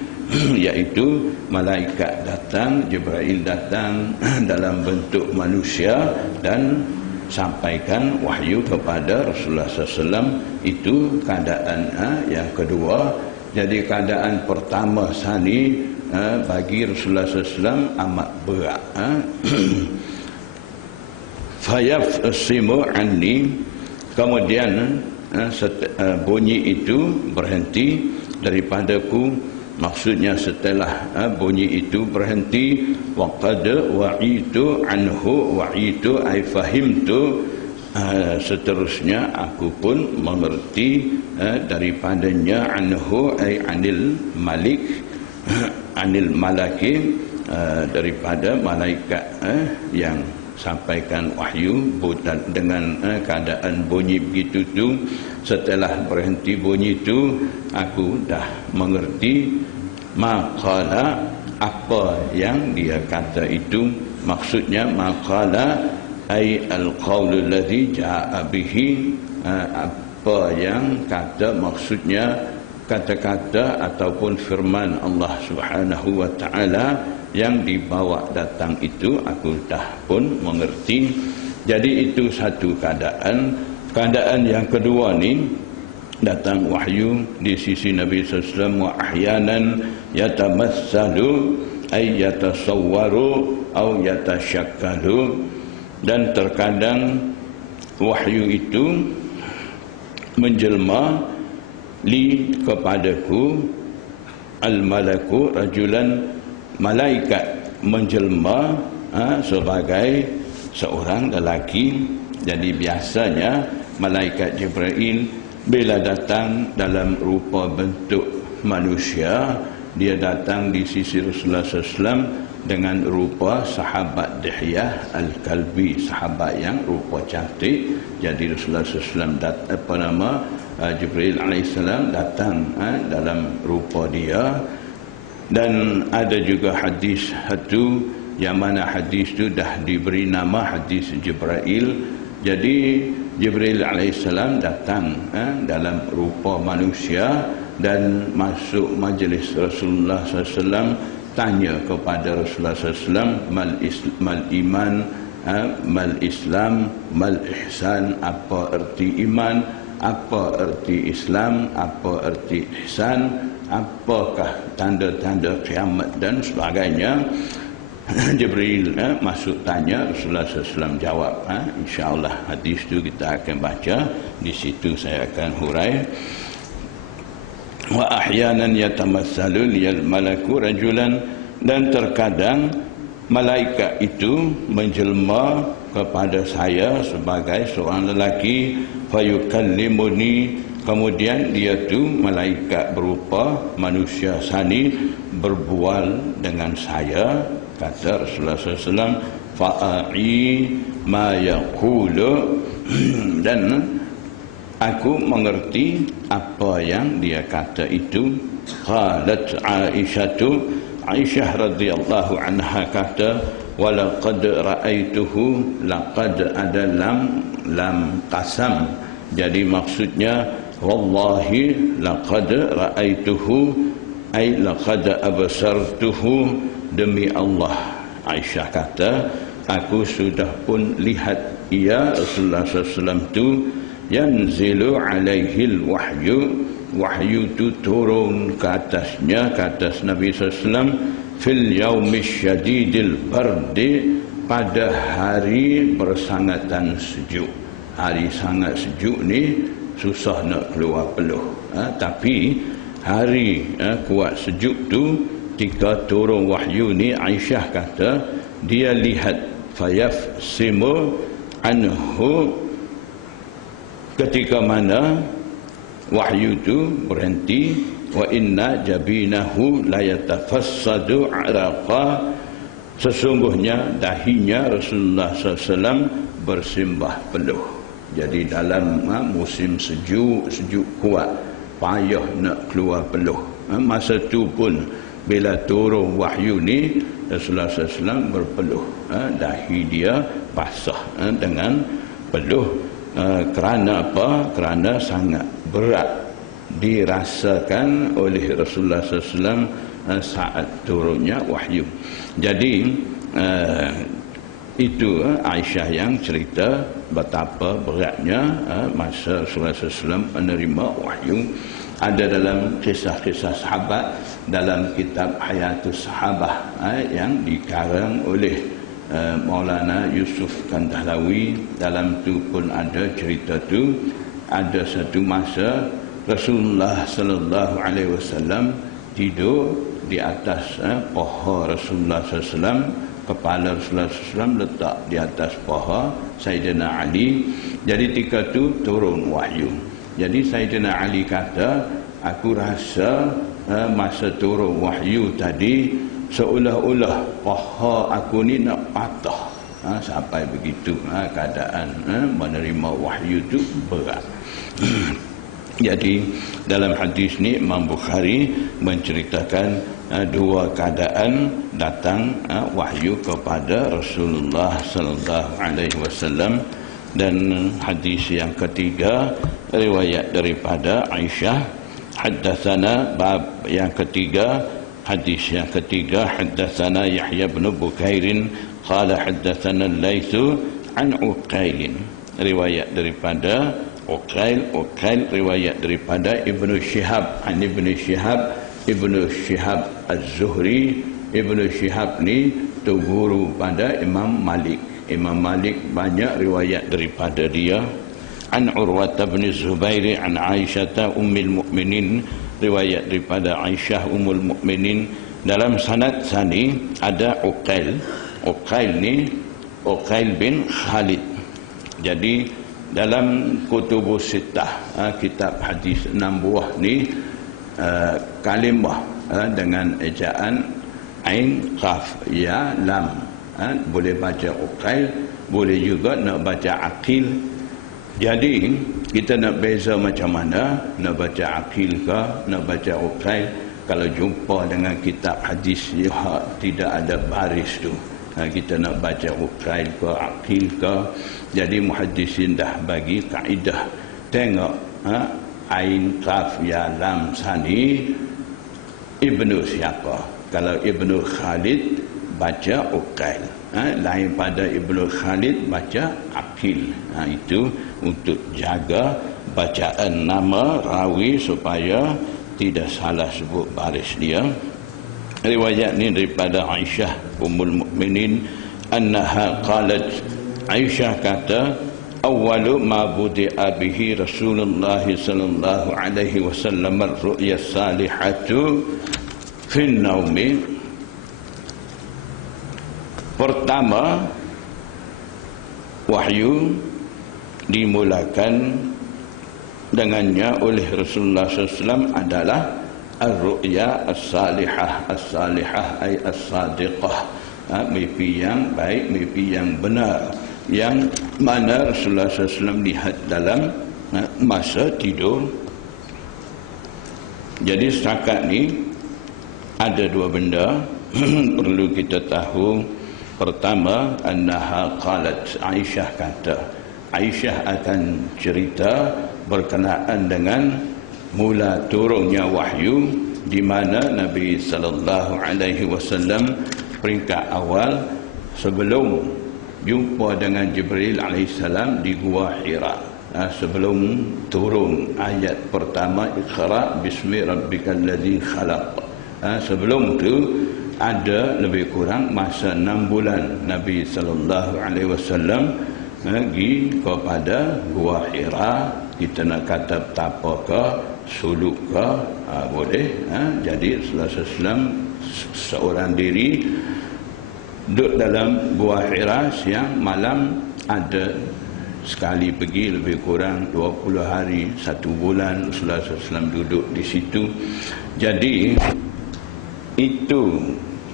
iaitu malaikat datang, Jibril datang dalam bentuk manusia dan sampaikan wahyu kepada Rasulullah SAW. Itu keadaan yang kedua. Jadi keadaan pertama sani bagi Rasulullah SAW amat berat. Fayafsimu anni, kemudian bunyi itu berhenti daripadaku. Maksudnya setelah bunyi itu berhenti, waqad wa'itu anhu, wa'itu ay fahimtu, seterusnya aku pun mengerti daripadanya, anhu ay anil malik, anil malaki, daripada malaikat yang sampaikan wahyu dengan keadaan bunyi begitu tu. Setelah berhenti bunyi tu, aku dah mengerti maqala, apa yang dia kata itu. Maksudnya maqala ay al-qawl alladhi ja'a bihi, apa yang kata, maksudnya kata-kata ataupun firman Allah Subhanahu wa taala yang dibawa datang itu, aku dah pun mengerti. Jadi itu satu keadaan. Keadaan yang kedua ni, datang wahyu di sisi Nabi SAW, wa ahyanan yatamassalu ay yatasawwaru au yatashakkalu, dan terkadang wahyu itu menjelma li kepadaku, al-malaku rajulan, malaikat menjelma sebagai seorang lelaki. Jadi biasanya malaikat Jibril bila datang dalam rupa bentuk manusia, dia datang di sisi Rasulullah SAW dengan rupa sahabat Dihyah Al-Kalbi, sahabat yang rupa cantik. Jadi Rasulullah SAW Jibril AS datang dalam rupa dia. Dan ada juga hadis satu yang mana hadis itu dah diberi nama hadis Jibril. Jadi Jibril AS datang dalam rupa manusia dan masuk majlis Rasulullah SAW, tanya kepada Rasulullah SAW, mal iman, mal Islam, mal ihsan, apa erti iman, apa erti Islam, apa erti ihsan, apakah tanda-tanda kiamat dan sebagainya. Jibril masuk tanya, Rasulullah SAW jawab. InsyaAllah hadis itu kita akan baca, di situ saya akan hurai. Wa ahyanan yatamassalu liyal malaku rajulan, dan terkadang malaikat itu menjelma kepada saya sebagai seorang lelaki, fayukallimuni, kemudian dia tu malaikat berupa manusia sani berbual dengan saya. Kata Rasulullah SAW, fa'i ma yaqulu, dan aku mengerti apa yang dia kata itu. Qalat Aisyatu, Aisyah radhiyallahu anha kata, walaqad ra'aituhu, laqad ada lam qasam. Jadi maksudnya wallahi laqad ra'aituhu ay laqad absartuhu, demi Allah, Aisyah kata, aku sudah pun lihat ia, Rasulullah SAW tu, yanzilu alaihil wahyu, wahyu tu turun ke atasnya, ke atas Nabi SAW, fil yaumish syadidil bardi, pada hari bersangatan sejuk. Hari sangat sejuk ni susah nak keluar peluh, tapi hari kuat sejuk tu, ketika turun wahyu ni, Aisyah kata dia lihat, fayafsimu anhu, ketika mana wahyu tu berhenti, wa inna jabinahu la yatafassadu araqa, sesungguhnya dahinya Rasulullah SAW bersimbah peluh. Jadi dalam musim sejuk kuat, payah nak keluar peluh. Masa tu pun bila turun wahyu ni, Rasulullah SAW berpeluh, dahi dia basah dengan peluh. Kerana apa? Kerana sangat berat dirasakan oleh Rasulullah SAW saat turunnya wahyu. Jadi itu Aisyah yang cerita betapa beratnya masa Rasulullah SAW menerima wahyu. Ada dalam kisah-kisah sahabat dalam kitab Hayatus Sahabah yang dikarang oleh Maulana Yusuf Kandahlawi. Dalam tu pun ada cerita tu. Ada satu masa Rasulullah sallallahu alaihi wasallam tidur di atas paha Rasulullah SAW. Kepala Rasulullah SAW letak di atas paha Sayyidina Ali. Jadi ketika tu turun wahyu. Jadi Sayyidina Ali kata, aku rasa masa turun wahyu tadi seolah-olah paha aku ni nak patah. Sampai begitu keadaan menerima wahyu tu berat. Jadi dalam hadis ni Imam Bukhari menceritakan dua keadaan datang wahyu kepada Rasulullah sallallahu alaihi wasallam. Dan hadis yang ketiga riwayat daripada Aisyah, haddatsana, bab yang ketiga, hadis yang ketiga, haddatsana Yahya bin Bukairin qala haddatsana Al-Laits an Uqail, riwayat daripada Uqail riwayat daripada Ibnu Syihab an Ibnu Syihab Az-Zuhri. Ibnu Syihab ni tu guru pada Imam Malik. Imam Malik banyak riwayat daripada dia. An Urwah bin Zubair an Aisyah ummul mukminin, riwayat daripada Aisyah ummul mukminin. Dalam sanad sani ada Uqail ni Uqail bin Khalid. Jadi dalam kutubus sittah, kitab hadis 6 buah ni, kalimah dengan ejaan ain, qaf, ya, lam. Boleh baca Uqail, boleh juga nak baca Aqil. Jadi kita nak beza macam mana, nak baca Aqil ke, nak baca Uqail. Kalau jumpa dengan kitab hadis yang tidak ada baris tu, kita nak baca Uqail ke, Aqil ke. Jadi muhaddisin dah bagi kaedah, tengok ain, qaf, ya, lam, sani Ibnu siapa. Kalau Ibnu Khalid baca Uqail, lain pada Ibnu Khalid baca Aqil. Itu untuk jaga bacaan nama rawi supaya tidak salah sebut baris dia. Riwayat ni daripada Aisyah ummul mukminin annaha qalat, Aisyah kata, awwalu ma budi'a bihi Rasulullah sallallahu alaihi wasallam ar-ru'ya salihatu fi an-naumi. Pertama wahyu dimulakan dengannya oleh Rasulullah SAW adalah ar-ru'ya as-salihah. As-salihah ay as-sadiqah, mimpi yang baik, mimpi yang benar, yang mana Rasulullah SAW lihat dalam masa tidur. Jadi setakat ni ada dua benda perlu kita tahu. Pertama, annaha qalat, Aisyah kata. Aisyah akan cerita berkenaan dengan mula turunnya wahyu, di mana Nabi sallallahu alaihi wasallam peringkat awal sebelum jumpa dengan Jibril alaihissalam di Gua Hira, sebelum turun ayat pertama Iqra bismi rabbikal ladzi khalaq, sebelum tu ada lebih kurang masa 6 bulan Nabi sallallahu alaihi wasallam pergi kepada Gua Hira. Kita nak kata betapa ke, suluk ke, boleh. Jadi Rasulullah SAW seorang diri duduk dalam Gua Hira siang malam. Ada sekali pergi lebih kurang 20 hari, 1 bulan Rasulullah SAW duduk di situ. Jadi itu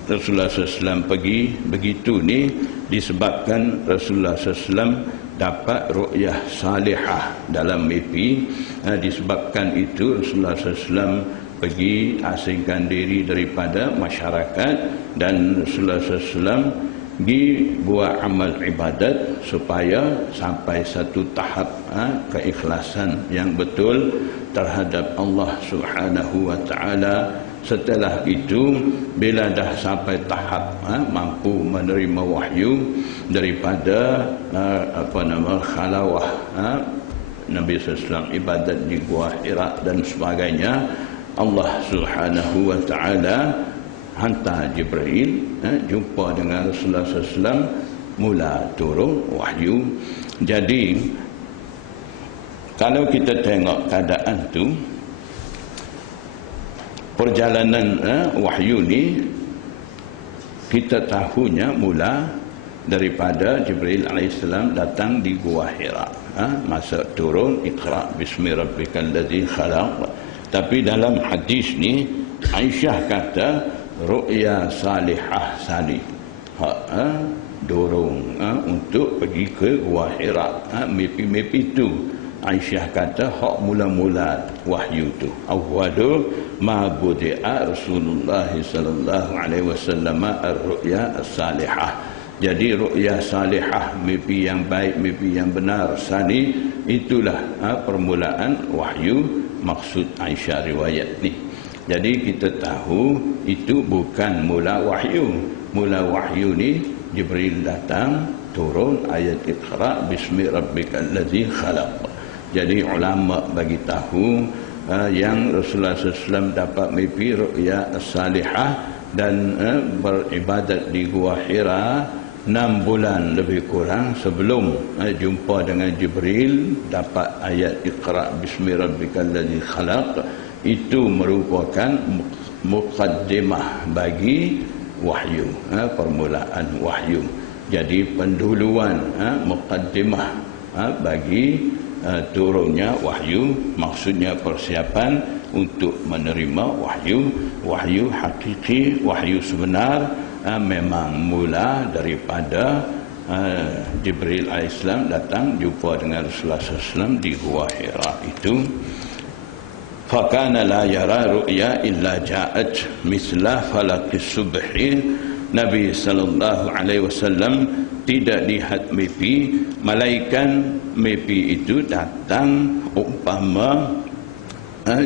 Rasulullah SAW pergi begitu ni disebabkan Rasulullah SAW dapat ru'yah salihah dalam mimpi. Disebabkan itu Rasulullah SAW pergi asingkan diri daripada masyarakat, dan Rasulullah SAW gi buat amal ibadat supaya sampai satu tahap keikhlasan yang betul terhadap Allah Subhanahu wa taala. Setelah itu bila dah sampai tahap mampu menerima wahyu daripada khalawah Nabi SAW, ibadat di Gua Hira dan sebagainya, Allah Subhanahu wa taala hantar Jibril jumpa dengan Rasulullah SAW, mula turun wahyu. Jadi kalau kita tengok keadaan tu, perjalanan wahyu ni kita tahunya mula daripada Jibril AS datang di Gua Hira. Masa turun, Iqra bismi rabbikal ladzi khalaq. Tapi dalam hadis ni Aisyah kata ru'ya salihah salih, dorong untuk pergi ke Gua Hira. Mimpi-mimpi tu Aisyah kata hak mula-mula wahyu tu. Awwalu ma budi'a Rasulullah sallallahu alaihi wasallam ar-ru'ya as-salihah. Jadi ru'ya salihah, mimpi yang baik, mimpi yang benar, sani, itulah permulaan wahyu maksud Aisyah riwayat ni. Jadi kita tahu itu bukan mula wahyu. Mula wahyu ni Jibril datang turun ayat Iqra bismi rabbikal ladzi khalaq. Jadi ulama bagi tahu yang Rasulullah SAW dapat mimpi ru'ya as-salihah dan beribadat di Gua Hira 6 bulan lebih kurang sebelum jumpa dengan Jibril dapat ayat Iqra bismi rabbikal ladzi khalaq. Itu merupakan muqaddimah bagi wahyu, permulaan wahyu. Jadi penduluan, muqaddimah bagi turunnya wahyu, maksudnya persiapan untuk menerima wahyu. Wahyu hakiki, wahyu sebenar memang mula daripada Jibril AS datang jumpa dengan Rasulullah SAW di Gua Hira itu. Fakana la yara ru'ya illa ja'at misla falaqis subhi. Nabi sallallahu alaihi wasallam tidak lihat mimpi, malaikat mimpi itu datang umpama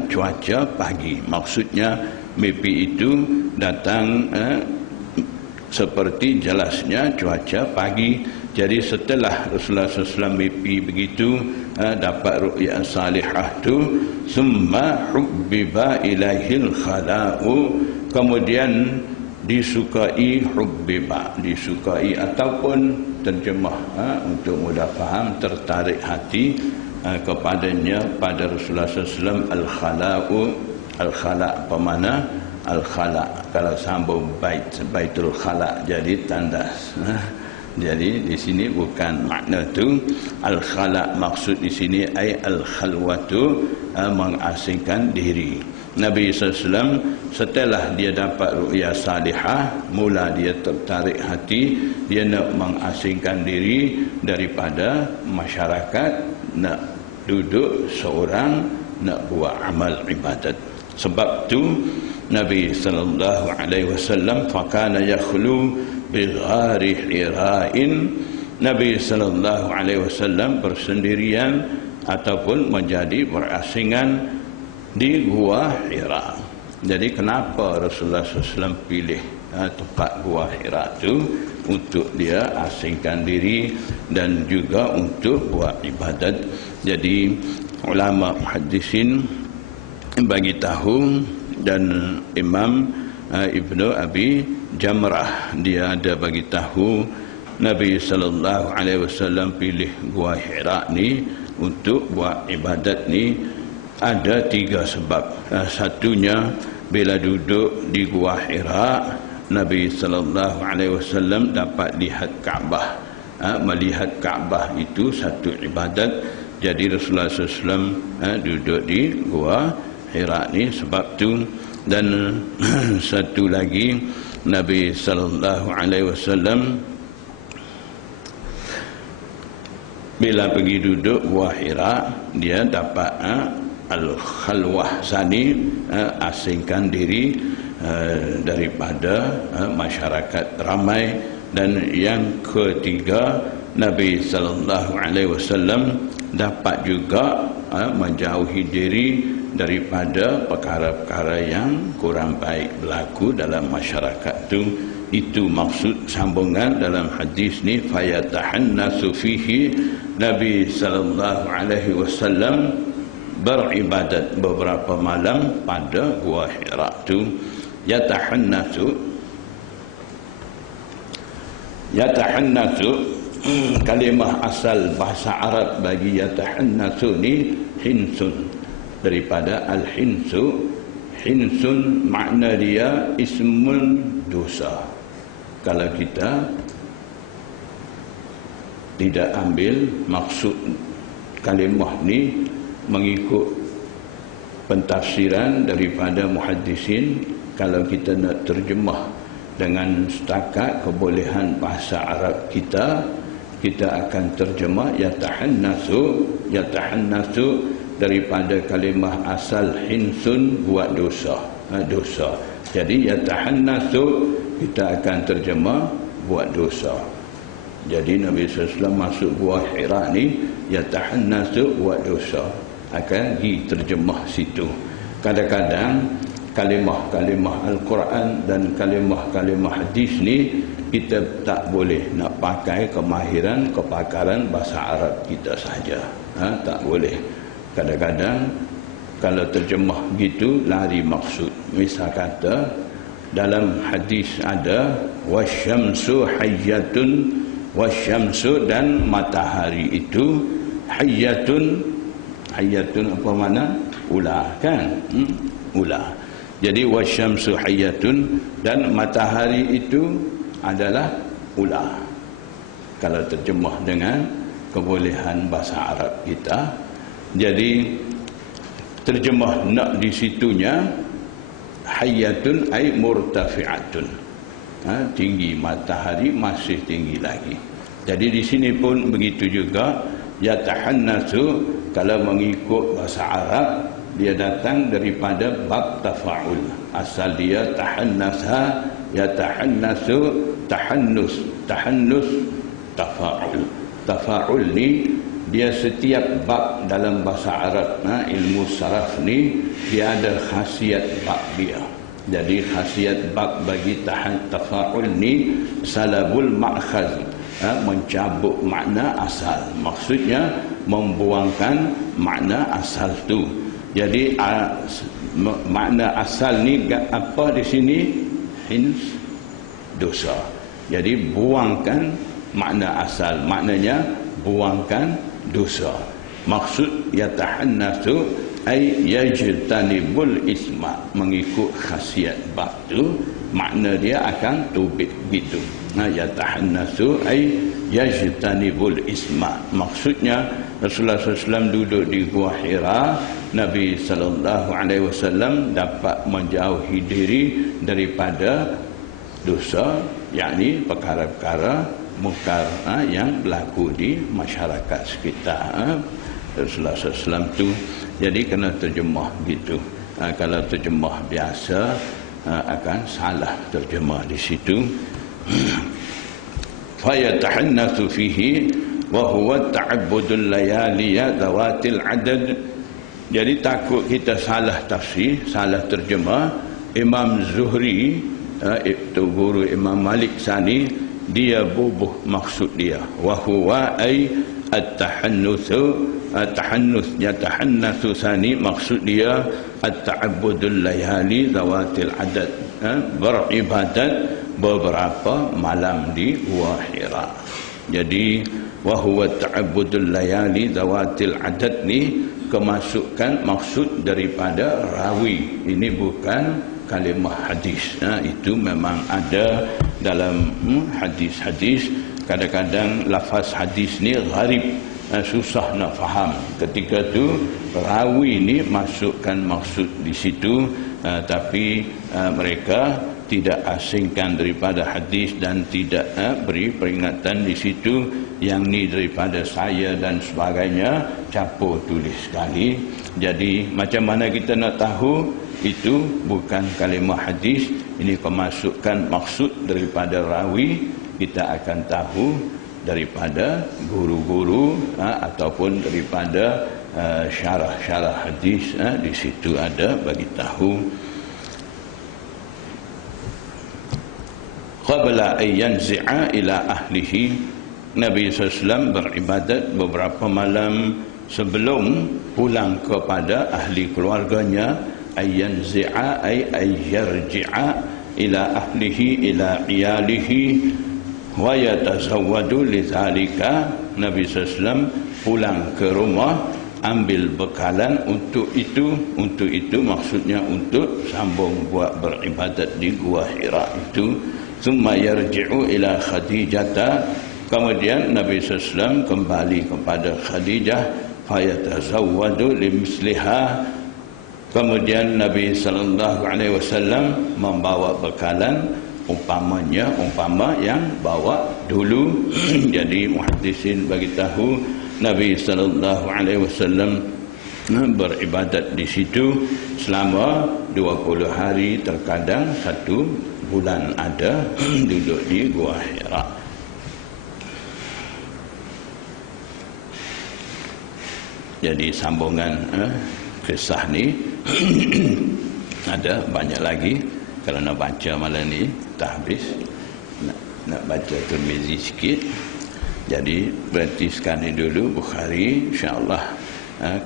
cuaca pagi. Maksudnya mimpi itu datang seperti jelasnya cuaca pagi. Jadi setelah Rasulullah SAW mimpi begitu, dapat ru'ya salihah tu, summa hubbiba ilaihil khala'u, kemudian disukai, hubbiba disukai, ataupun terjemah untuk mudah faham, tertarik hati kepadanya, pada Rasulullah SAW. Al-khala'u, al-khala' apa mana? Al-khala' kalau sambung baitul khala' jadi tandas. Jadi di sini bukan makna tu. Al-khala' maksud di sini ai al-khalwatu, mengasingkan diri. Nabi SAW setelah dia dapat ru'ya salihah, mula dia tertarik hati, dia nak mengasingkan diri daripada masyarakat, nak duduk seorang, nak buat amal ibadat. Sebab tu Nabi sallallahu alaihi wasallam fakana yakhlu bi ghari Hira'in. Nabi sallallahu alaihi wasallam bersendirian ataupun menjadi berasingan di Gua Hira. Jadi kenapa Rasulullah SAW pilih tempat Gua Hira itu untuk dia asingkan diri dan juga untuk buat ibadat. Jadi ulama muhaddisin bagi tahu, dan Imam Ibnu Abi Jamrah dia ada bagi tahu Nabi sallallahu alaihi wasallam pilih Gua Hira ni untuk buat ibadat ni ada 3 sebab. Satunya bila duduk di Gua Hira, Nabi sallallahu alaihi wasallam dapat lihat Kaabah. Melihat Kaabah itu satu ibadat. Jadi Rasulullah SAW duduk di Gua Hira ni sebab tu. Dan satu lagi, Nabi sallallahu alaihi wasallam bila pergi duduk Gua Hira, dia dapat al-khalwah sani, asingkan diri daripada masyarakat ramai, Dan yang ketiga, Nabi sallallahu alaihi wasallam dapat juga menjauhi diri daripada perkara-perkara yang kurang baik berlaku dalam masyarakat tu. Itu maksud sambungan dalam hadis ni, fayatahannasu fihi. Nabi sallallahu alaihi wasallam beribadat beberapa malam pada Gua Hira tu. Yatahannasu kalimah asal bahasa Arab bagi yatahannasu ni hinsun, daripada al-hinsu. Hinsun makna dia ismun dosa. Kalau kita tidak ambil maksud kalimah ni mengikut pentafsiran daripada muhaddisin, kalau kita nak terjemah dengan setakat kebolehan bahasa Arab kita akan terjemah yatahannasu daripada kalimah asal hinsun, buat dosa. Jadi yatahannasu kita akan terjemah buat dosa. Jadi Nabi SAW masuk Gua Hira ni, yatahannasu buat dosa, akan diterjemah situ. Kadang-kadang kalimah-kalimah Al-Quran dan kalimah-kalimah hadis ni kita tak boleh nak pakai kepakaran bahasa Arab kita sahaja. Tak boleh. Kadang-kadang kalau terjemah gitu lari maksud. Misal kata dalam hadis ada wasyamsu hayyatun, wasyamsu dan matahari itu hayyatun apa mana? Ular kan? Ular. Jadi wasyamsu hayyatun dan matahari itu adalah ular. Kalau terjemah dengan kebolehan bahasa Arab kita. Jadi terjemah nak di situnya hayyatun ay murtafi'atun. Tinggi, matahari masih tinggi lagi. Jadi di sini pun begitu juga, yatahannasu kalau mengikut bahasa Arab dia datang daripada bab tafa'ul. Asal dia tahannasa, yatahannasu, tahannus tafa'ul. Tafa'ul ni dia setiap bab dalam bahasa Arab, ilmu saraf ni dia ada khasiat bab dia. Jadi khasiat bab bagi tafa'ul ni salabul ma'khaz, mencabut makna asal. Maksudnya membuangkan makna asal tu. Jadi makna asal ni apa di sini? Hins, dosa. Jadi buangkan makna asal, maknanya buangkan dosa. Maksud yatahannasu ay yajtanibul isma, mengikut khasiat bab tu makna dia akan tubik gitu. Yatahannasu ay yajtanibul isma, maksudnya Rasulullah SAW duduk di Gua Hira, Nabi SAW dapat menjauhi diri daripada dosa, yakni perkara-perkara mungkar yang berlaku di masyarakat sekitar Rasulullah SAW tu. Jadi kena terjemah gitu. Kalau terjemah biasa akan salah terjemah di situ. Fayatahannasu fihi wa huwa ta'abbudul layali zawatil adad. Jadi takut kita salah tafsir, salah terjemah. Imam Zuhri, itu guru Imam Malik Sani, dia bubuh maksud dia. Wa huwa ay at-tahannutsu, yatahannasu sani, maksud dia at-ta'abbudul layali zawatil adad, beribadat beberapa malam di Gua Hira. Jadi wa huwa ta'abbudul layali zawatil adad ni kemasukan maksud daripada rawi. Ini bukan kalimah hadis. Itu memang ada dalam hadis-hadis. Kadang-kadang lafaz hadis ni gharib, susah nak faham. Ketika tu rawi ni masukkan maksud di situ, tapi mereka tidak asingkan daripada hadis dan tidak beri peringatan di situ. Yang ni daripada saya dan sebagainya, capur tulis sekali. Jadi macam mana kita nak tahu itu bukan kalimah hadis, ini kemasukan maksud daripada rawi kita akan tahu daripada guru-guru ataupun daripada syarah-syarah hadis. Di situ ada bagi tahu qabla an yanzi'a ila ahlihi, Nabi SAW beribadat beberapa malam sebelum pulang kepada ahli keluarganya. Ayanzi'a ay ayyarji'a ila ahlihi ila iyalihi wa yatazawwadu lidhalika. Nabi SAW pulang ke rumah ambil bekalan untuk itu. Untuk itu maksudnya untuk sambung buat beribadat di Gua Hira itu. Thumma yarji'u ila Khadijata, kemudian Nabi SAW kembali kepada Khadijah. Fayatazawwadu limisliha, kemudian Nabi SAW membawa bekalan umpama yang bawa dulu. Jadi muhaddisin bagi tahu Nabi SAW beribadat di situ selama 20 hari, terkadang 1 bulan ada duduk di Gua Hira. Jadi sambungan kisah ni ada banyak lagi. Kalau nak baca malam ni tak habis. Nak baca Tirmizi sikit. Jadi berhenti sekali dulu Bukhari. InsyaAllah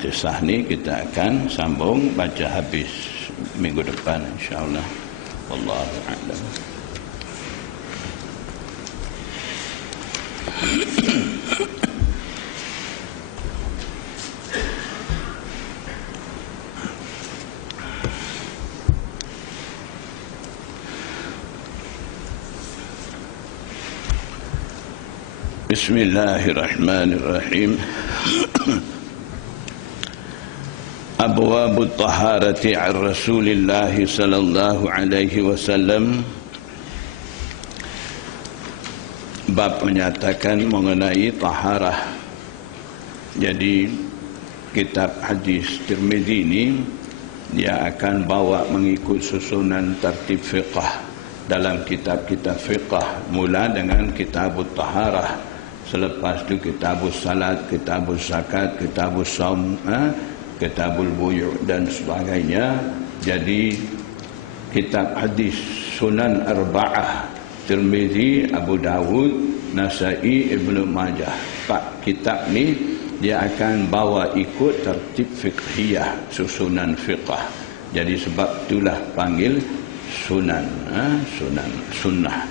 kisah ni kita akan sambung baca habis minggu depan insyaAllah. Wallahu a'lam. Bismillahirrahmanirrahim. Abwabut taharati an Rasulillah sallallahu alaihi wasallam. Bab menyatakan mengenai taharah. Jadi kitab hadis Tirmizi ini dia akan bawa mengikut susunan tertib fiqh dalam kitab-kitab fiqh, mula dengan kitabut taharah, selepas itu kitabus salat, kitabus zakat, kitabus saum, kitabul buyu' dan sebagainya. Jadi kitab hadis Sunan Arba'ah, Tirmizi, Abu Dawud, Nasa'i, Ibnu Majah. Pak kitab ni dia akan bawa ikut tertib fiqhiyah, susunan fiqh. Jadi sebab itulah panggil sunan, sunnah,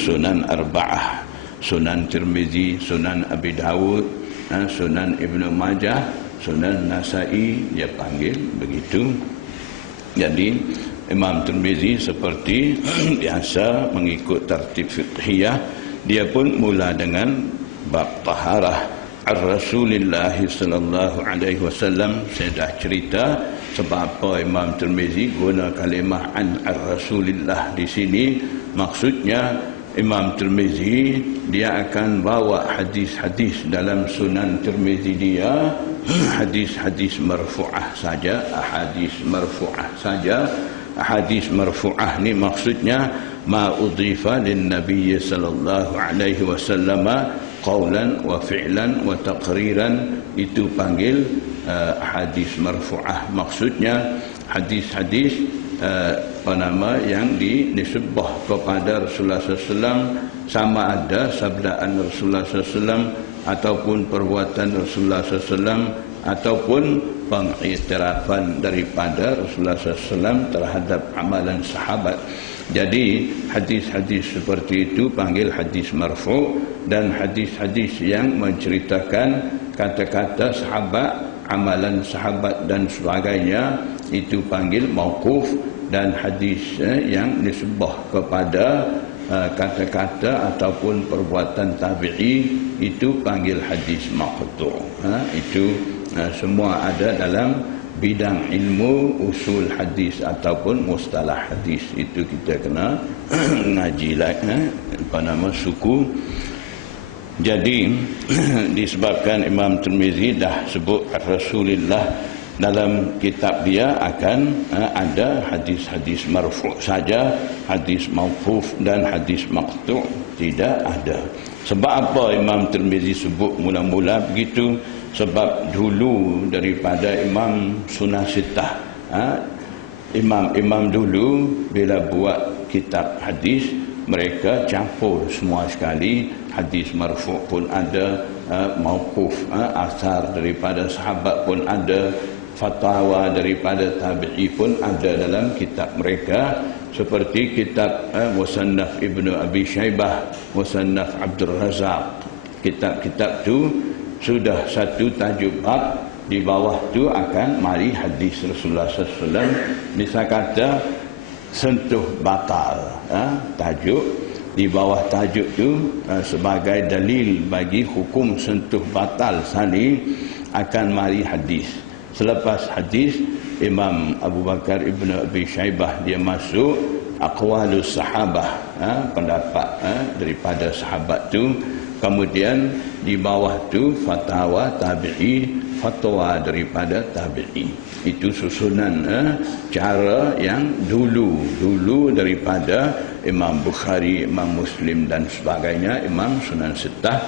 Sunan Arba'ah, Sunan Tirmizi, Sunan Abi Dawud, Sunan Ibnu Majah, Sunan Nasa'i, dia panggil begitu. Jadi Imam Tirmizi seperti biasa mengikut tertib fiqhiyah, dia pun mula dengan bab taharah Ar-Rasulillah sallallahu alaihi wasallam. Saya dah cerita sebab apa Imam Tirmizi guna kalimah an Ar-Rasulillah di sini. Maksudnya Imam Tirmizi dia akan bawa hadis-hadis dalam Sunan Tirmizi dia, hadis-hadis marfu'ah saja, ahadis marfu'ah saja. Hadis marfu'ah ni maksudnya ma udhifa lin nabiy sallallahu alaihi wasallam qaulan wa fi'lan wa taqriran, itu panggil hadis marfu'ah. Maksudnya hadis-hadis yang disebut kepada Rasulullah SAW, sama ada sabdaan Rasulullah SAW ataupun perbuatan Rasulullah SAW ataupun pengiktirafan daripada Rasulullah SAW terhadap amalan sahabat. Jadi hadis-hadis seperti itu panggil hadis marfu', dan hadis-hadis yang menceritakan kata-kata sahabat, amalan sahabat dan sebagainya itu panggil mauquf, dan hadis yang disebut kepada kata-kata ataupun perbuatan tabi'i itu panggil hadis maqtu'. Itu semua ada dalam bidang ilmu usul hadis ataupun mustalah hadis. Itu kita kena ngaji suku. Jadi disebabkan Imam Tirmizi dah sebut Rasulullah dalam kitab dia akan ada hadis-hadis marfu' saja, hadis mauquf dan hadis maqtu' tidak ada. Sebab apa Imam Tirmizi sebut mula-mula begitu? Sebab dulu daripada Imam Sunan Sittah, imam-imam dulu bila buat kitab hadis, mereka campur semua sekali. Hadis marfu' pun ada, mauquf, asar daripada sahabat pun ada, fatwa daripada tabi'i pun ada dalam kitab mereka. Seperti kitab Musannaf Ibnu Abi Syaibah, Musannaf Abdul Razak. Kitab-kitab tu sudah satu tajuk bab, di bawah tu akan mari hadis Rasulullah SAW. Misal kata sentuh batal, tajuk di bawah tajuk tu sebagai dalil bagi hukum sentuh batal sani akan mari hadis. Selepas hadis, Imam Abu Bakar Ibn Abi Syaibah dia masuk aqwalus sahabah, pendapat daripada sahabat tu. Kemudian di bawah tu fatwa tabi'i, fatwa daripada tabi'i. Itu susunan cara yang dulu daripada Imam Bukhari, Imam Muslim dan sebagainya, Imam Sunan Sittah.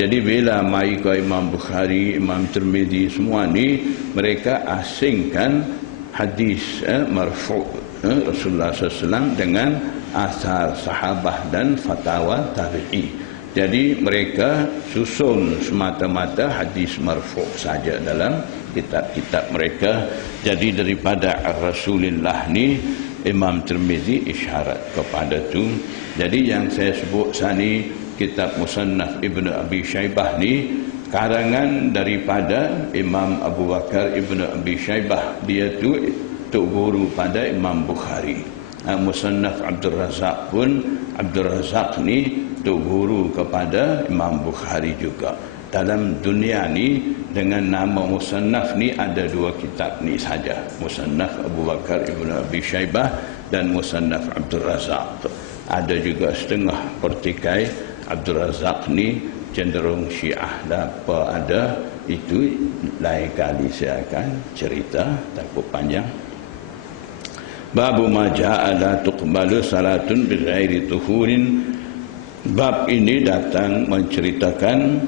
Jadi bila mai ke Imam Bukhari, Imam Tirmizi, semua ni mereka asingkan hadis marfu' Rasulullah SAW dengan asar sahabah dan fatwa tabi'i. Jadi mereka susun semata-mata hadis marfu' saja dalam kitab-kitab mereka. Jadi daripada Rasulullah ni Imam Tirmizi isyarat kepada tu. Jadi yang saya sebut sani kitab Musannaf Ibnu Abi Syaibah ni karangan daripada Imam Abu Bakar Ibnu Abi Syaibah. Dia tu tok guru pada Imam Bukhari. Musannaf Abdul Razak pun, Abdul Razak ni tok guru kepada Imam Bukhari juga. Dalam dunia ni dengan nama Musannaf ni ada dua kitab ni saja, Musannaf Abu Bakar Ibnu Abi Syaibah dan Musannaf Abdul Razak. Ada juga setengah pertikai Abdul Razak ni cenderung Syiah dah apa ada, itu lain kali saya akan cerita, takut panjang. Babu ma ja'a la tuqbalu salatun bighairi tuhurin. Bab ini datang menceritakan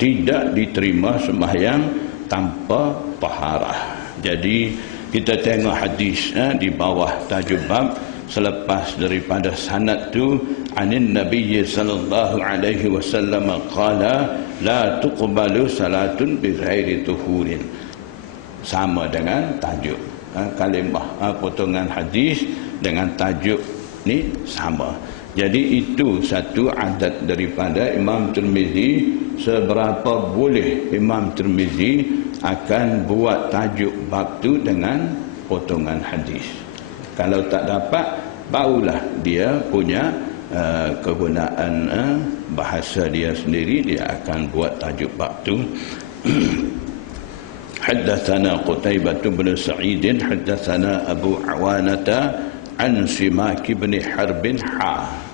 tidak diterima sembahyang tanpa taharah. Jadi kita tengok hadis di bawah tajuk bab. Selepas daripada sanad tu, anin Nabi sallallahu alaihi wasallam qala la tuqbalu salatun bighairi tuhurin. Sama dengan tajuk kalimah, potongan hadis dengan tajuk ni sama. Jadi itu satu adat daripada Imam Tirmizi. Seberapa boleh Imam Tirmizi akan buat tajuk bab tu dengan potongan hadis. Kalau tak dapat, barulah dia punya kegunaan bahasa dia sendiri, dia akan buat tajuk bab tu. Haddatsana Qutaibah bin Sa'id, haddatsana Abu Awanata an Simak bin Harb.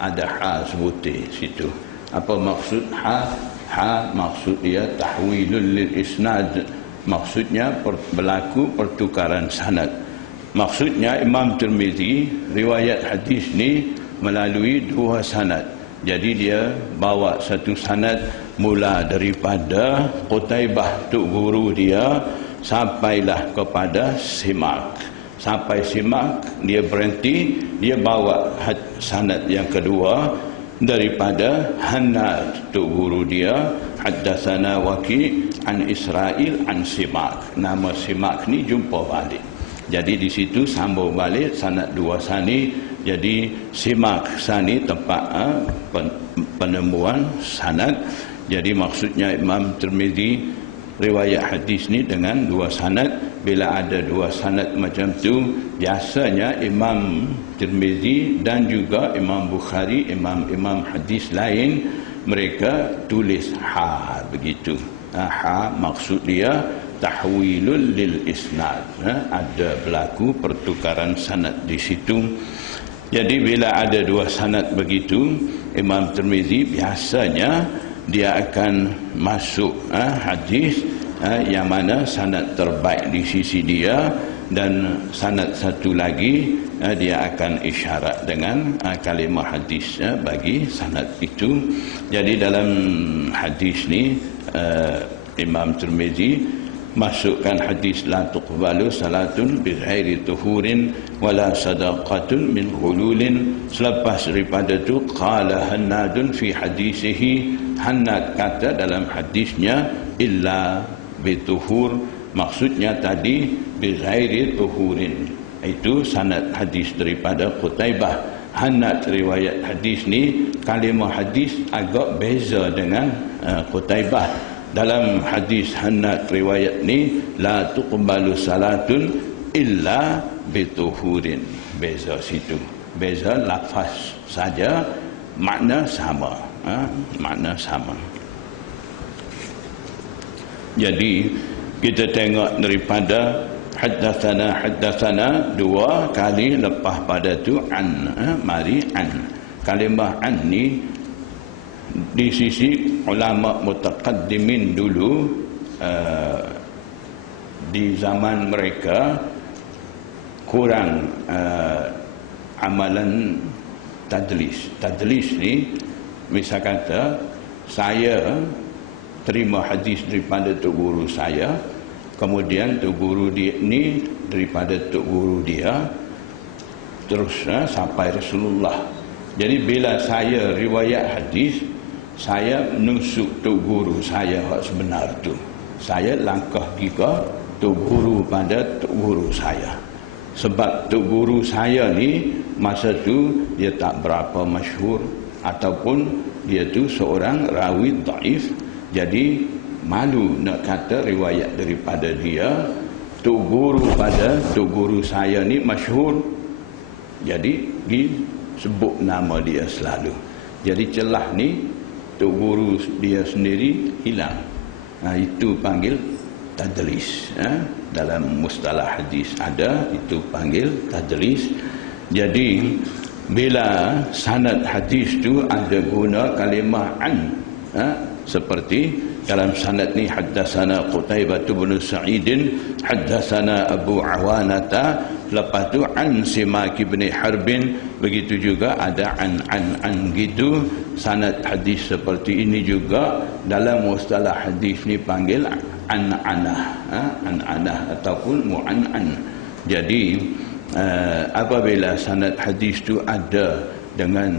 Ada sebuti situ. Apa maksud maksud dia tahwilul lil isnad. Maksudnya berlaku pertukaran sanad. Maksudnya Imam Tirmizi riwayat hadis ni melalui dua sanad. Jadi dia bawa satu sanad mula daripada Qutaibah tok guru dia sampailah kepada Simak. Sampai Simak dia berhenti, dia bawa sanad yang kedua daripada Hannad tok guru dia, haddatsana Waqi an Israil an Simak. Nama Simak ni jumpa balik. Jadi di situ sambung balik sanad dua sani. Jadi Simak sani tempat penemuan sanad. Jadi maksudnya Imam Tirmizi riwayat hadis ni dengan dua sanad. Bila ada dua sanad macam tu, biasanya Imam Tirmizi dan juga Imam Bukhari, imam hadis lain, mereka tulis begitu. Maksud dia tahwilul lil isnad. Ada berlaku pertukaran sanad di situ. Jadi bila ada dua sanad begitu, Imam Tirmizi biasanya dia akan masuk hadis yang mana sanad terbaik di sisi dia, dan sanad satu lagi dia akan isyarat dengan kalimah hadis bagi sanad itu. Jadi dalam hadis ni Imam Tirmizi masukkan hadis la tuqbalu salatun bi ghairi tuhurin wala sadaqatun min ghululin. Selepas daripada itu qala Hannadun fi hadisihi, Hannad kata dalam hadisnya illa bituhur, maksudnya tadi bi ghairi tuhurin. Itu sanad hadis daripada Qutaibah. Hannad riwayat hadis ni kalimah hadis agak beza dengan Qutaibah. Dalam hadis Hannad riwayat ni la tuqbalu salatun illa bituhurin. Beza situ, beza lafaz saja, makna sama, makna sama. Jadi kita tengok daripada haddatsana dua kali, lepas pada tu an, mari an. Kalimah an ni di sisi ulama mutaqaddimin dulu, di zaman mereka kurang amalan tadlis. Tadlis ni misal kata saya terima hadis daripada tok guru saya, kemudian tok guru dia ni daripada tok guru dia, terus sampai Rasulullah. Jadi bila saya riwayat hadis, saya menusuk tok guru saya hak sebenar tu. Saya langkah giga tok guru pada tok guru saya. Sebab tok guru saya ni masa tu dia tak berapa masyhur, ataupun dia tu seorang rawi dhaif. Jadi malu nak kata riwayat daripada dia. Tok guru pada tok guru saya ni masyhur, jadi disebut nama dia selalu. Jadi celah ni tok guru dia sendiri hilang. Itu panggil tadlis. Dalam mustalah hadis ada, itu panggil tadlis. Jadi bila sanad hadis tu ada guna kalimah an, seperti dalam sanad ni haddatsana Qutaibah bin Sa'id, haddatsana Abu Awanata, lepas tu an Simak bin Harbin. Begitu juga ada an gitu. Sanad hadis seperti ini juga dalam mustalah hadis ni panggil an-anah, ataupun mu'an-an. Jadi apabila sanad hadis tu ada dengan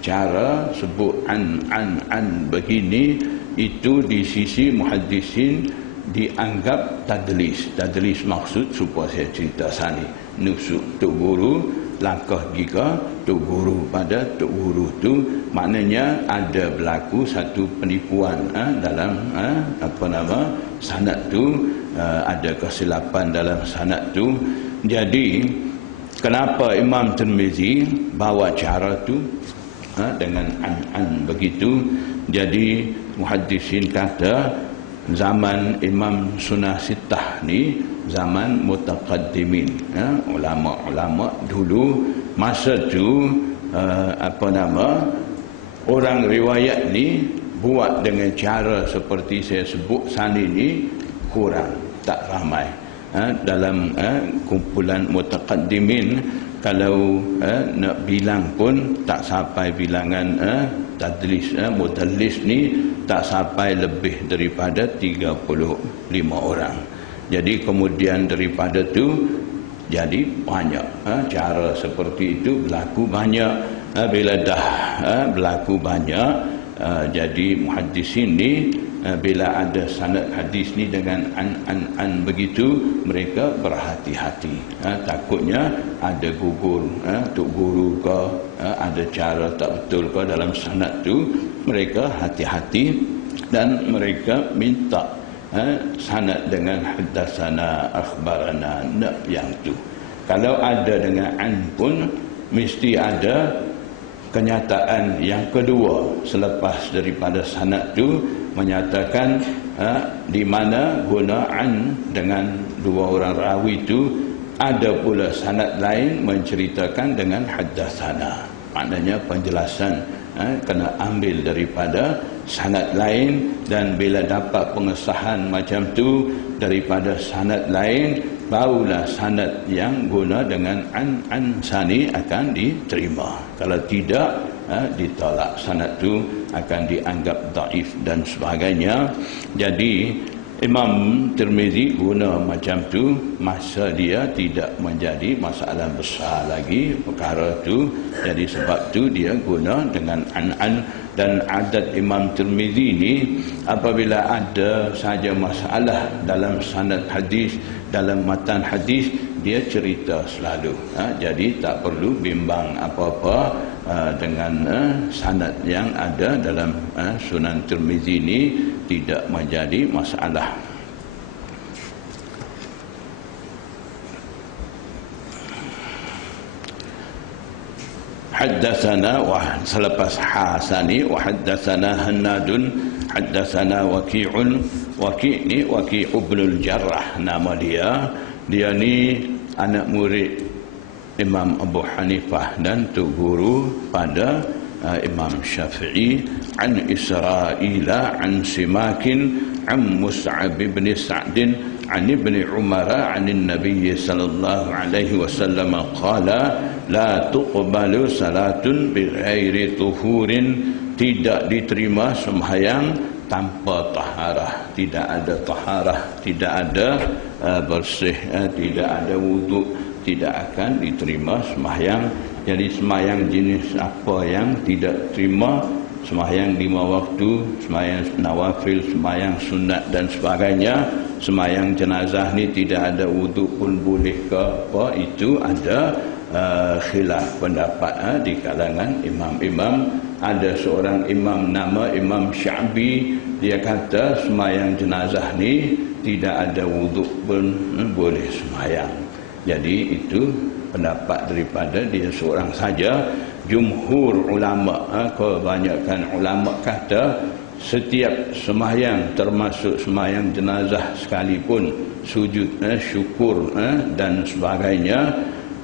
cara sebut an begini, itu di sisi muhaddisin dianggap tadlis. Tadlis maksud supaya saya cerita sani, nusuk tok guru, langkah giga tok guru pada tok guru tu, maknanya ada berlaku satu penipuan dalam sanad tu, ada kesilapan dalam sanad tu. Jadi kenapa Imam Tirmizi bawa cara tu dengan an begitu? Jadi muhaddisin kata zaman Imam Sunnah Sittah ni zaman mutaqaddimin, ulama-ulama dulu masa tu orang riwayat ni buat dengan cara seperti saya sebut sani ni kurang, tak ramai. Dalam kumpulan mutaqaddimin, kalau nak bilang pun tak sampai bilangan tadlis, mudallis ni tak sampai lebih daripada 35 orang. Jadi kemudian daripada tu jadi banyak cara seperti itu berlaku banyak. Bila dah berlaku banyak, jadi muhaddisin ni bila ada sanad hadis ni dengan an begitu, mereka berhati-hati. Takutnya ada gugur tok guru ke, ada cara tak betul ke dalam sanad tu. Mereka hati-hati dan mereka minta sanad dengan haddatsana, akhbarana, yang tu. Kalau ada dengan an pun mesti ada kenyataan yang kedua selepas daripada sanad tu, menyatakan di mana gunaan dengan dua orang rawi itu. Ada pula sanad lain menceritakan dengan haddatsana, maknanya penjelasan kena ambil daripada sanad lain, dan bila dapat pengesahan macam tu daripada sanad lain, barulah sanad yang guna dengan an sani akan diterima. Kalau tidak, ditolak, sanad tu akan dianggap dhaif dan sebagainya. Jadi Imam Tirmizi guna macam tu masa dia tidak menjadi masalah besar lagi perkara tu. Jadi sebab tu dia guna dengan an. Dan adat Imam Tirmizi ni, apabila ada saja masalah dalam sanad hadis, dalam matan hadis, dia cerita selalu. Jadi tak perlu bimbang apa-apa dengan sanad yang ada dalam Sunan Tirmizi ni, tidak menjadi masalah. Haddatsana wa selepas hasani wa haddatsana Hannadun haddatsana Waqi'un. Waqi' ni Waqi' ibnul Jarrah nama dia. Dia ni anak murid Imam Abu Hanifah dan tu guru pada Imam Syafi'i. An Isra'ila an Simakin an Mus'ab bin Sa'din an Ibn Umar an Nabi sallallahu alaihi wasallam qala la tuqbalu salatun bighairi tuhurin. Tidak diterima sembahyang tanpa taharah. Tidak ada taharah, tidak ada bersih, tidak ada wuduk, tidak akan diterima sembahyang. Jadi sembahyang jenis apa yang tidak terima? Sembahyang 5 waktu, sembahyang nawafil, sembahyang sunat dan sebagainya. Sembahyang jenazah ni tidak ada wuduk pun boleh ke apa? Itu ada khilaf pendapat di kalangan imam-imam. Ada seorang imam nama Imam Sya'bi, dia kata sembahyang jenazah ni tidak ada wuduk pun boleh sembahyang. Jadi itu pendapat daripada dia seorang saja. Jumhur ulama, kebanyakan ulama kata setiap sembahyang, termasuk sembahyang jenazah sekalipun, sujud, syukur dan sebagainya,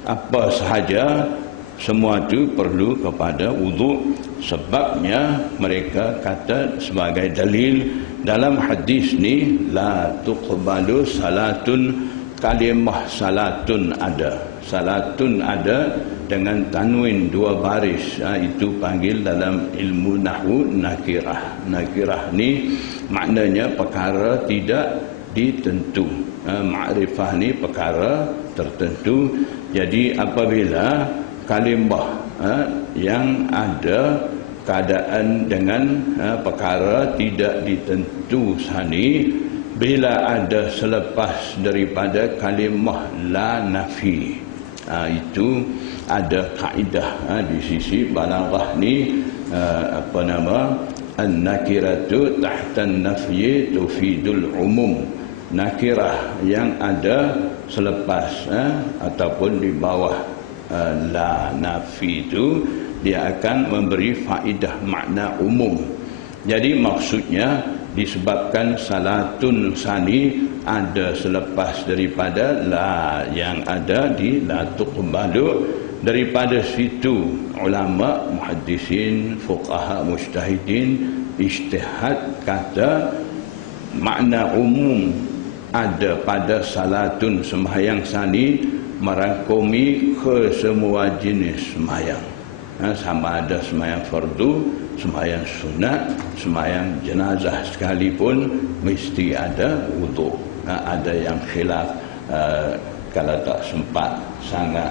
apa sahaja, semua itu perlu kepada wuduk. Sebabnya mereka kata sebagai dalil dalam hadis ni, la tuqbalu salatun, kalimah salatun ada, salatun ada dengan tanwin 2 baris. Itu panggil dalam ilmu nahwu nakirah. Nakirah ni maknanya perkara tidak ditentu. Ma'rifah ni perkara tertentu. Jadi apabila kalimah yang ada keadaan dengan perkara tidak ditentu sani, bila ada selepas daripada kalimah la nafi, itu ada kaedah di sisi balaghah ni, apa nama, an-nakiratu tahta an-nafyi tufidul umum. Nakirah yang ada selepas ataupun di bawah la nafi itu, dia akan memberi faedah makna umum. Jadi maksudnya disebabkan salatun sani ada selepas daripada la yang ada di la tuqbalu. Daripada situ ulama muhaddisin, fuqaha, mujtahidin ijtihad kata makna umum ada pada salatun sembahyang sani merangkumi ke semua jenis sembahyang. Sama ada sembahyang fardu, sembahyang sunat, sembahyang jenazah sekalipun mesti ada wuduk. Ada yang khilaf, kalau tak sempat sangat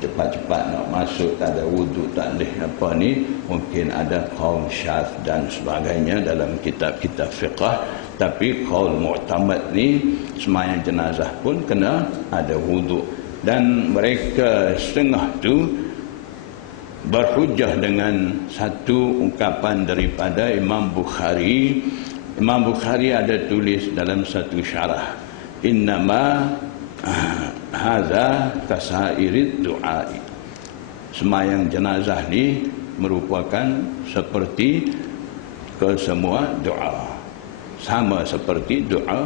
cepat-cepat nak masuk, tak ada wuduk, tak boleh apa ni, mungkin ada qaul syadz dan sebagainya dalam kitab-kitab fiqh. Tapi qaul mu'tamad ni sembahyang jenazah pun kena ada wuduk. Dan mereka setengah tu berhujjah dengan satu ungkapan daripada Imam Bukhari. Imam Bukhari ada tulis dalam satu syarah, innama hadza kasairid du'ai. Sembahyang jenazah ni merupakan seperti kesemua doa. Sama seperti doa,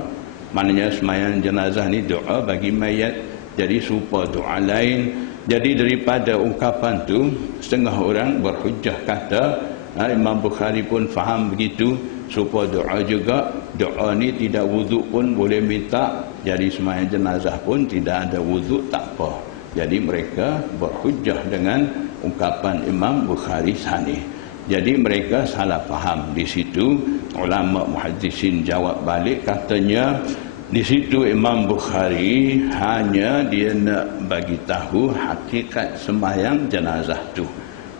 maknanya sembahyang jenazah ni doa bagi mayat. Jadi serupa doa lain, Jadi daripada ungkapan tu setengah orang berhujjah kata Imam Bukhari pun faham begitu, supaya doa juga, doa ni tidak wuduk pun boleh minta, jadi sembahyang jenazah pun tidak ada wuduk tak apa. Jadi mereka berhujjah dengan ungkapan Imam Bukhari sani. Jadi mereka salah faham di situ. Ulama muhaddisin jawab balik, katanya di situ Imam Bukhari hanya dia nak bagi tahu hakikat sembahyang jenazah tu.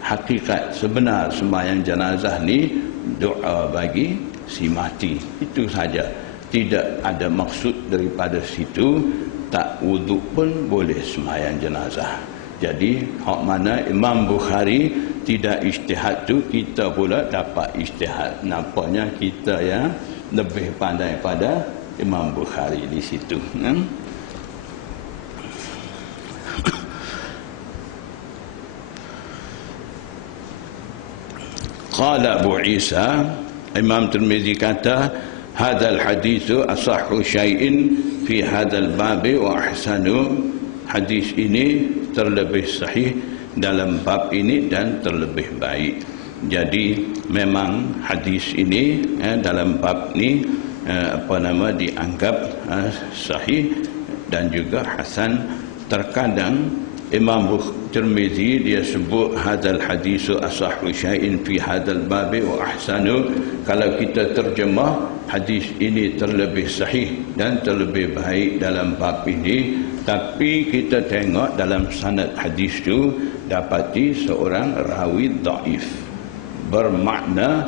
Hakikat sebenar sembahyang jenazah ni doa bagi si mati, itu saja. Tidak ada maksud daripada situ tak wuduk pun boleh sembahyang jenazah. Jadi hak mana Imam Bukhari tidak ijtihad tu, kita pula dapat ijtihad. Nampaknya kita yang lebih pandai pada Imam Bukhari di situ. Qala Abu Isa, Imam Tirmizi kata, hadzal haditsu asahhu syai'in fi hadzal babi wa ahsanu. Hadis ini terlebih sahih dalam bab ini dan terlebih baik. Jadi memang hadis ini dalam bab ini dianggap sahih dan juga hasan. Terkadang Imam Tirmizi dia sebut hadzal hadisu asahhu syai'in fi hadzal babi wa ahsanu. Kalau kita terjemah hadis ini terlebih sahih dan terlebih baik dalam bab ini, tapi kita tengok dalam sanad hadis tu dapati seorang rawi dhaif. Bermakna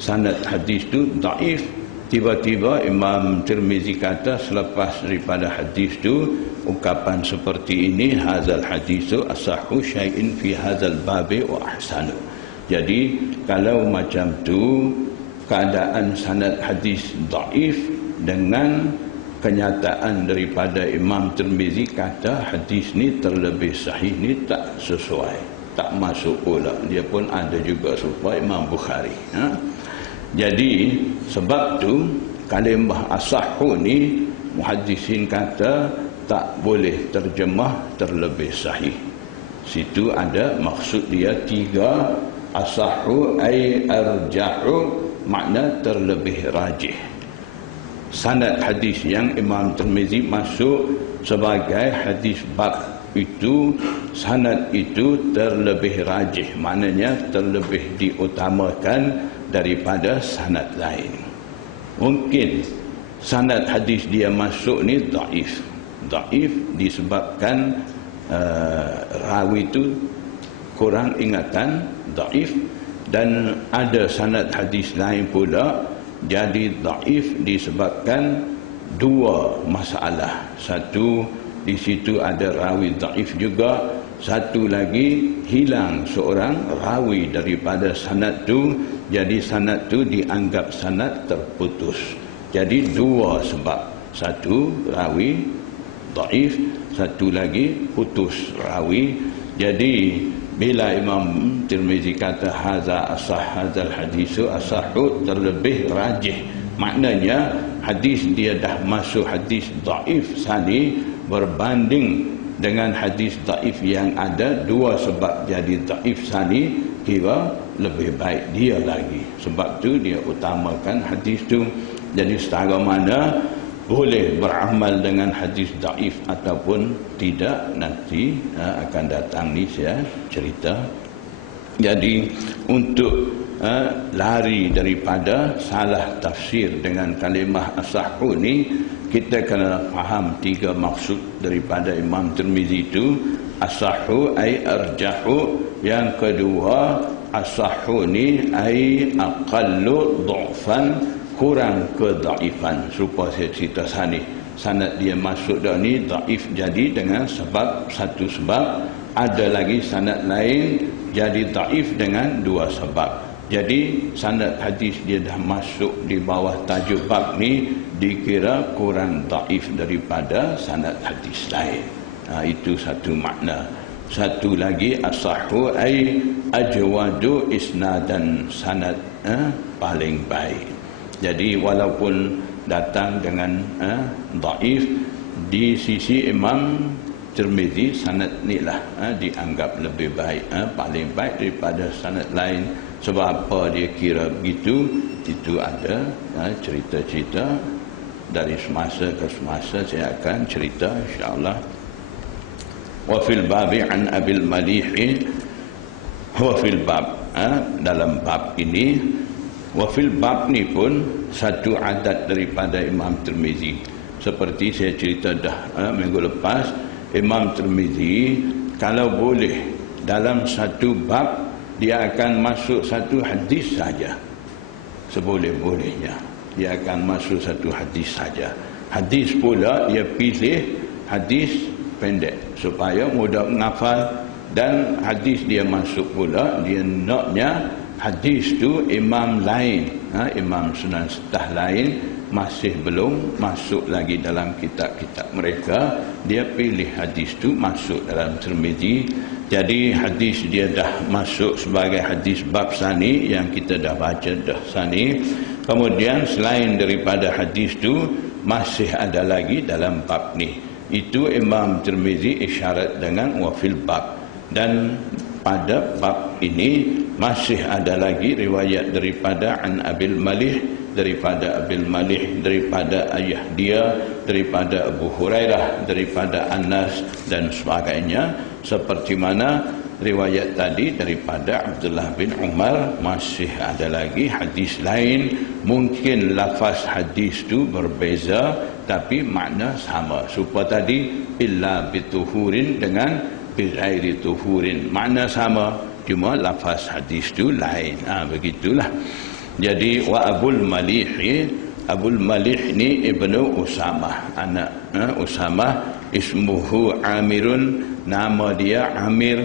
sanad hadis tu dhaif. Tiba-tiba Imam Tirmizi kata selepas daripada hadis tu ungkapan seperti ini, hadzal hadisu asahhu syai'in fi hadzal babi wa ahsanu. Jadi kalau macam tu keadaan sanad hadis dhaif dengan kenyataan daripada Imam Tirmizi kata hadis ni terlebih sahih, ni tak sesuai, tak masuk pula. Dia pun ada juga supaya Imam Bukhari. Jadi sebab tu kalimah asahhu ni muhaddisin kata tak boleh terjemah terlebih sahih. Situ ada maksud dia tiga. Asahhu ay arjahu, makna terlebih rajih. Sanad hadis yang Imam Tirmizi masuk sebagai hadis bab itu, sanad itu terlebih rajih, maknanya terlebih diutamakan daripada sanad lain. Mungkin sanad hadis dia masuk ni dhaif. Dhaif disebabkan rawi itu kurang ingatan, dhaif. Dan ada sanad hadis lain pula jadi dhaif disebabkan dua masalah. Satu, di situ ada rawi dhaif juga. Satu lagi, hilang seorang rawi daripada sanad tu, jadi sanad tu dianggap sanad terputus. Jadi dua sebab. Satu, rawi dhaif, satu lagi putus rawi. Jadi bila Imam Tirmizi kata hadzal hadisu asahhu, terlebih rajih, maknanya hadis dia dah masuk hadis dhaif sani berbanding dengan hadis dhaif yang ada, dua sebab jadi dhaif sani, kira lebih baik dia lagi. Sebab tu dia utamakan hadis tu. Jadi setara mana boleh beramal dengan hadis dhaif ataupun tidak, nanti akan datang ni saya cerita. Jadi untuk lari daripada salah tafsir dengan kalimah asahhu ni, kita kena faham tiga maksud daripada Imam Tirmizi itu. Asahhu ay arjahu, yang kedua asahhu ni ay aqallu dha'fan, kurang kedhaifan. Supaya saya cerita sani, sanad dia masuk dah ni dhaif jadi dengan sebab, satu sebab. Ada lagi sanad lain jadi dhaif dengan dua sebab. Jadi sanad hadis dia dah masuk di bawah tajuk bab ni dikira kurang dhaif daripada sanad hadis lain. Itu satu makna. Satu lagi asahhu ay ajwadu isnadan, sanad paling baik. Jadi walaupun datang dengan dhaif, di sisi Imam Tirmizi, sanad ni lah dianggap lebih baik, paling baik daripada sanad lain. Sebab apa dia kira begitu? Itu ada cerita-cerita dari semasa ke semasa, saya akan cerita insya-Allah. Wa fil babi an Abil Malih, wa fil bab, dalam bab ini, wa fil bab ni pun satu adat daripada Imam Tirmizi. Seperti saya cerita dah minggu lepas, Imam Tirmizi kalau boleh dalam satu bab dia akan masuk satu hadis saja, seboleh-bolehnya dia akan masuk satu hadis saja. Hadis pula dia pilih hadis pendek supaya mudah menghafal, dan hadis dia masuk pula dia naknya hadis tu imam lain, imam Sunan Sittah lain masih belum masuk lagi dalam kitab-kitab mereka, dia pilih hadis tu masuk dalam Tirmizi. Jadi hadis dia dah masuk sebagai hadis bab sani yang kita dah baca dah sani. Kemudian selain daripada hadis tu masih ada lagi dalam bab ni. Itu Imam Tirmizi isyarat dengan wafil bab. Dan pada bab ini masih ada lagi riwayat daripada an Abil Malih, daripada Abil Malih, daripada ayah dia, daripada Abu Hurairah, daripada Anas dan sebagainya. Seperti mana riwayat tadi daripada Abdullah bin Umar, masih ada lagi hadis lain. Mungkin lafaz hadis tu berbeza tapi makna sama. Supaya tadi illa bituhurin dengan bighairi tuhurin, makna sama, cuma lafaz hadis tu lain. Begitulah. Jadi wa Abul Malih, Abul Malih ni Ibnu Usamah, anak Usamah, ismuhu Amirun, nama dia Amir.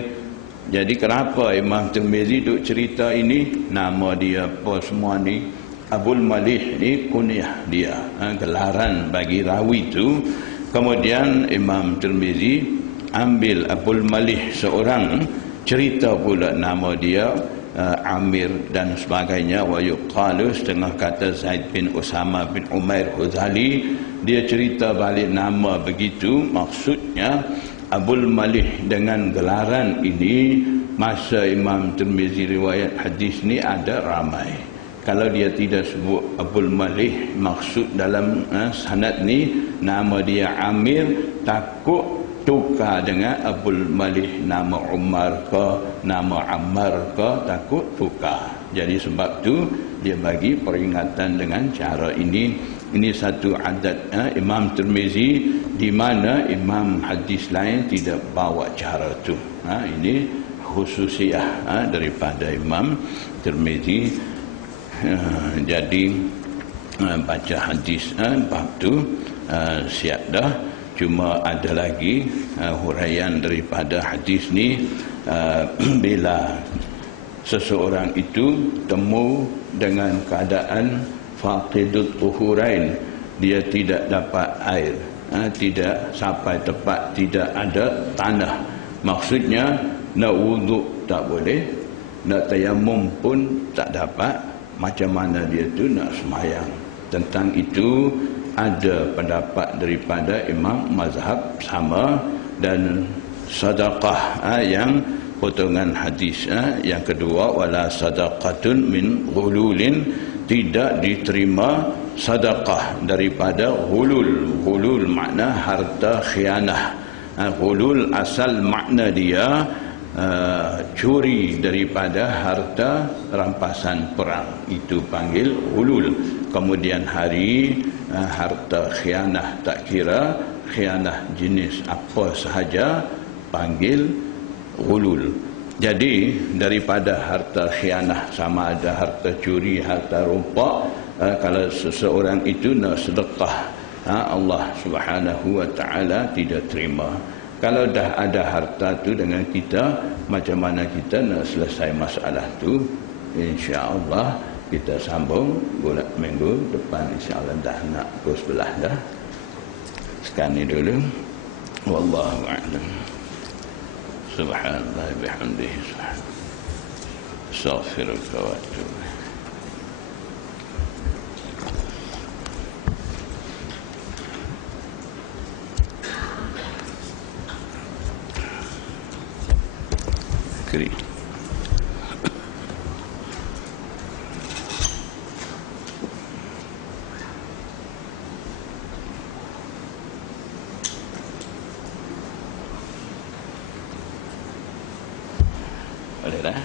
Jadi kenapa Imam Tirmizi duk cerita ini, nama dia apa semua ni? Abul Malih ni kunyah dia, gelaran bagi rawi tu. Kemudian Imam Tirmizi ambil Abul Malih seorang, cerita pula nama dia Amir dan sebagainya. Wa yuqalu, setengah kata Zaid bin Usama bin Umair Huzali, dia cerita balik nama begitu. Maksudnya Abul Malih dengan gelaran ini, masa Imam Tirmizi riwayat hadis ni ada ramai. Kalau dia tidak sebut Abul Malih, maksud dalam sanad ni nama dia Amir, takut tukar dengan Abul Malih nama Umar ke, nama Ammar ke, takut tukar. Jadi sebab tu dia bagi peringatan dengan cara ini. Ini satu adat Imam Tirmizi, di mana imam hadis lain tidak bawa cara tu. Ini khususiah daripada Imam Tirmizi. Jadi baca hadis bab tu siap dah. Cuma ada lagi huraian daripada hadis ni, bila seseorang itu temu dengan keadaan faqidut tuhurain, dia tidak dapat air, tidak sampai tempat, tidak ada tanah. Maksudnya nak wuduk tak boleh, nak tayamum pun tak dapat, macam mana dia tu nak semayang? Tentang itu ada pendapat daripada imam mazhab sama. Dan sedekah yang potongan hadis yang kedua, wala sadaqatun min ghululin, tidak diterima sedekah daripada ghulul. Ghulul makna harta khianah. Ghulul asal makna dia curi daripada harta rampasan perang, itu panggil ghulul. Kemudian hari harta khianah, tak kira khianah jenis apa sahaja, panggil ghulul. Jadi daripada harta khianah, sama ada harta curi, harta rompak, kalau seseorang itu nak sedekah, Allah Subhanahu wa taala tidak terima. Kalau dah ada harta tu dengan kita, macam mana kita nak selesai masalah tu? Insya-Allah kita sambung bulan minggu depan, insya-Allah. Dah nak pukul 11 dah. Sekian ni dulu. Wallahu a'lam. Subhanallah bihamdihi. Astaghfiruka wa atubu. mengakhiri. Boleh dah.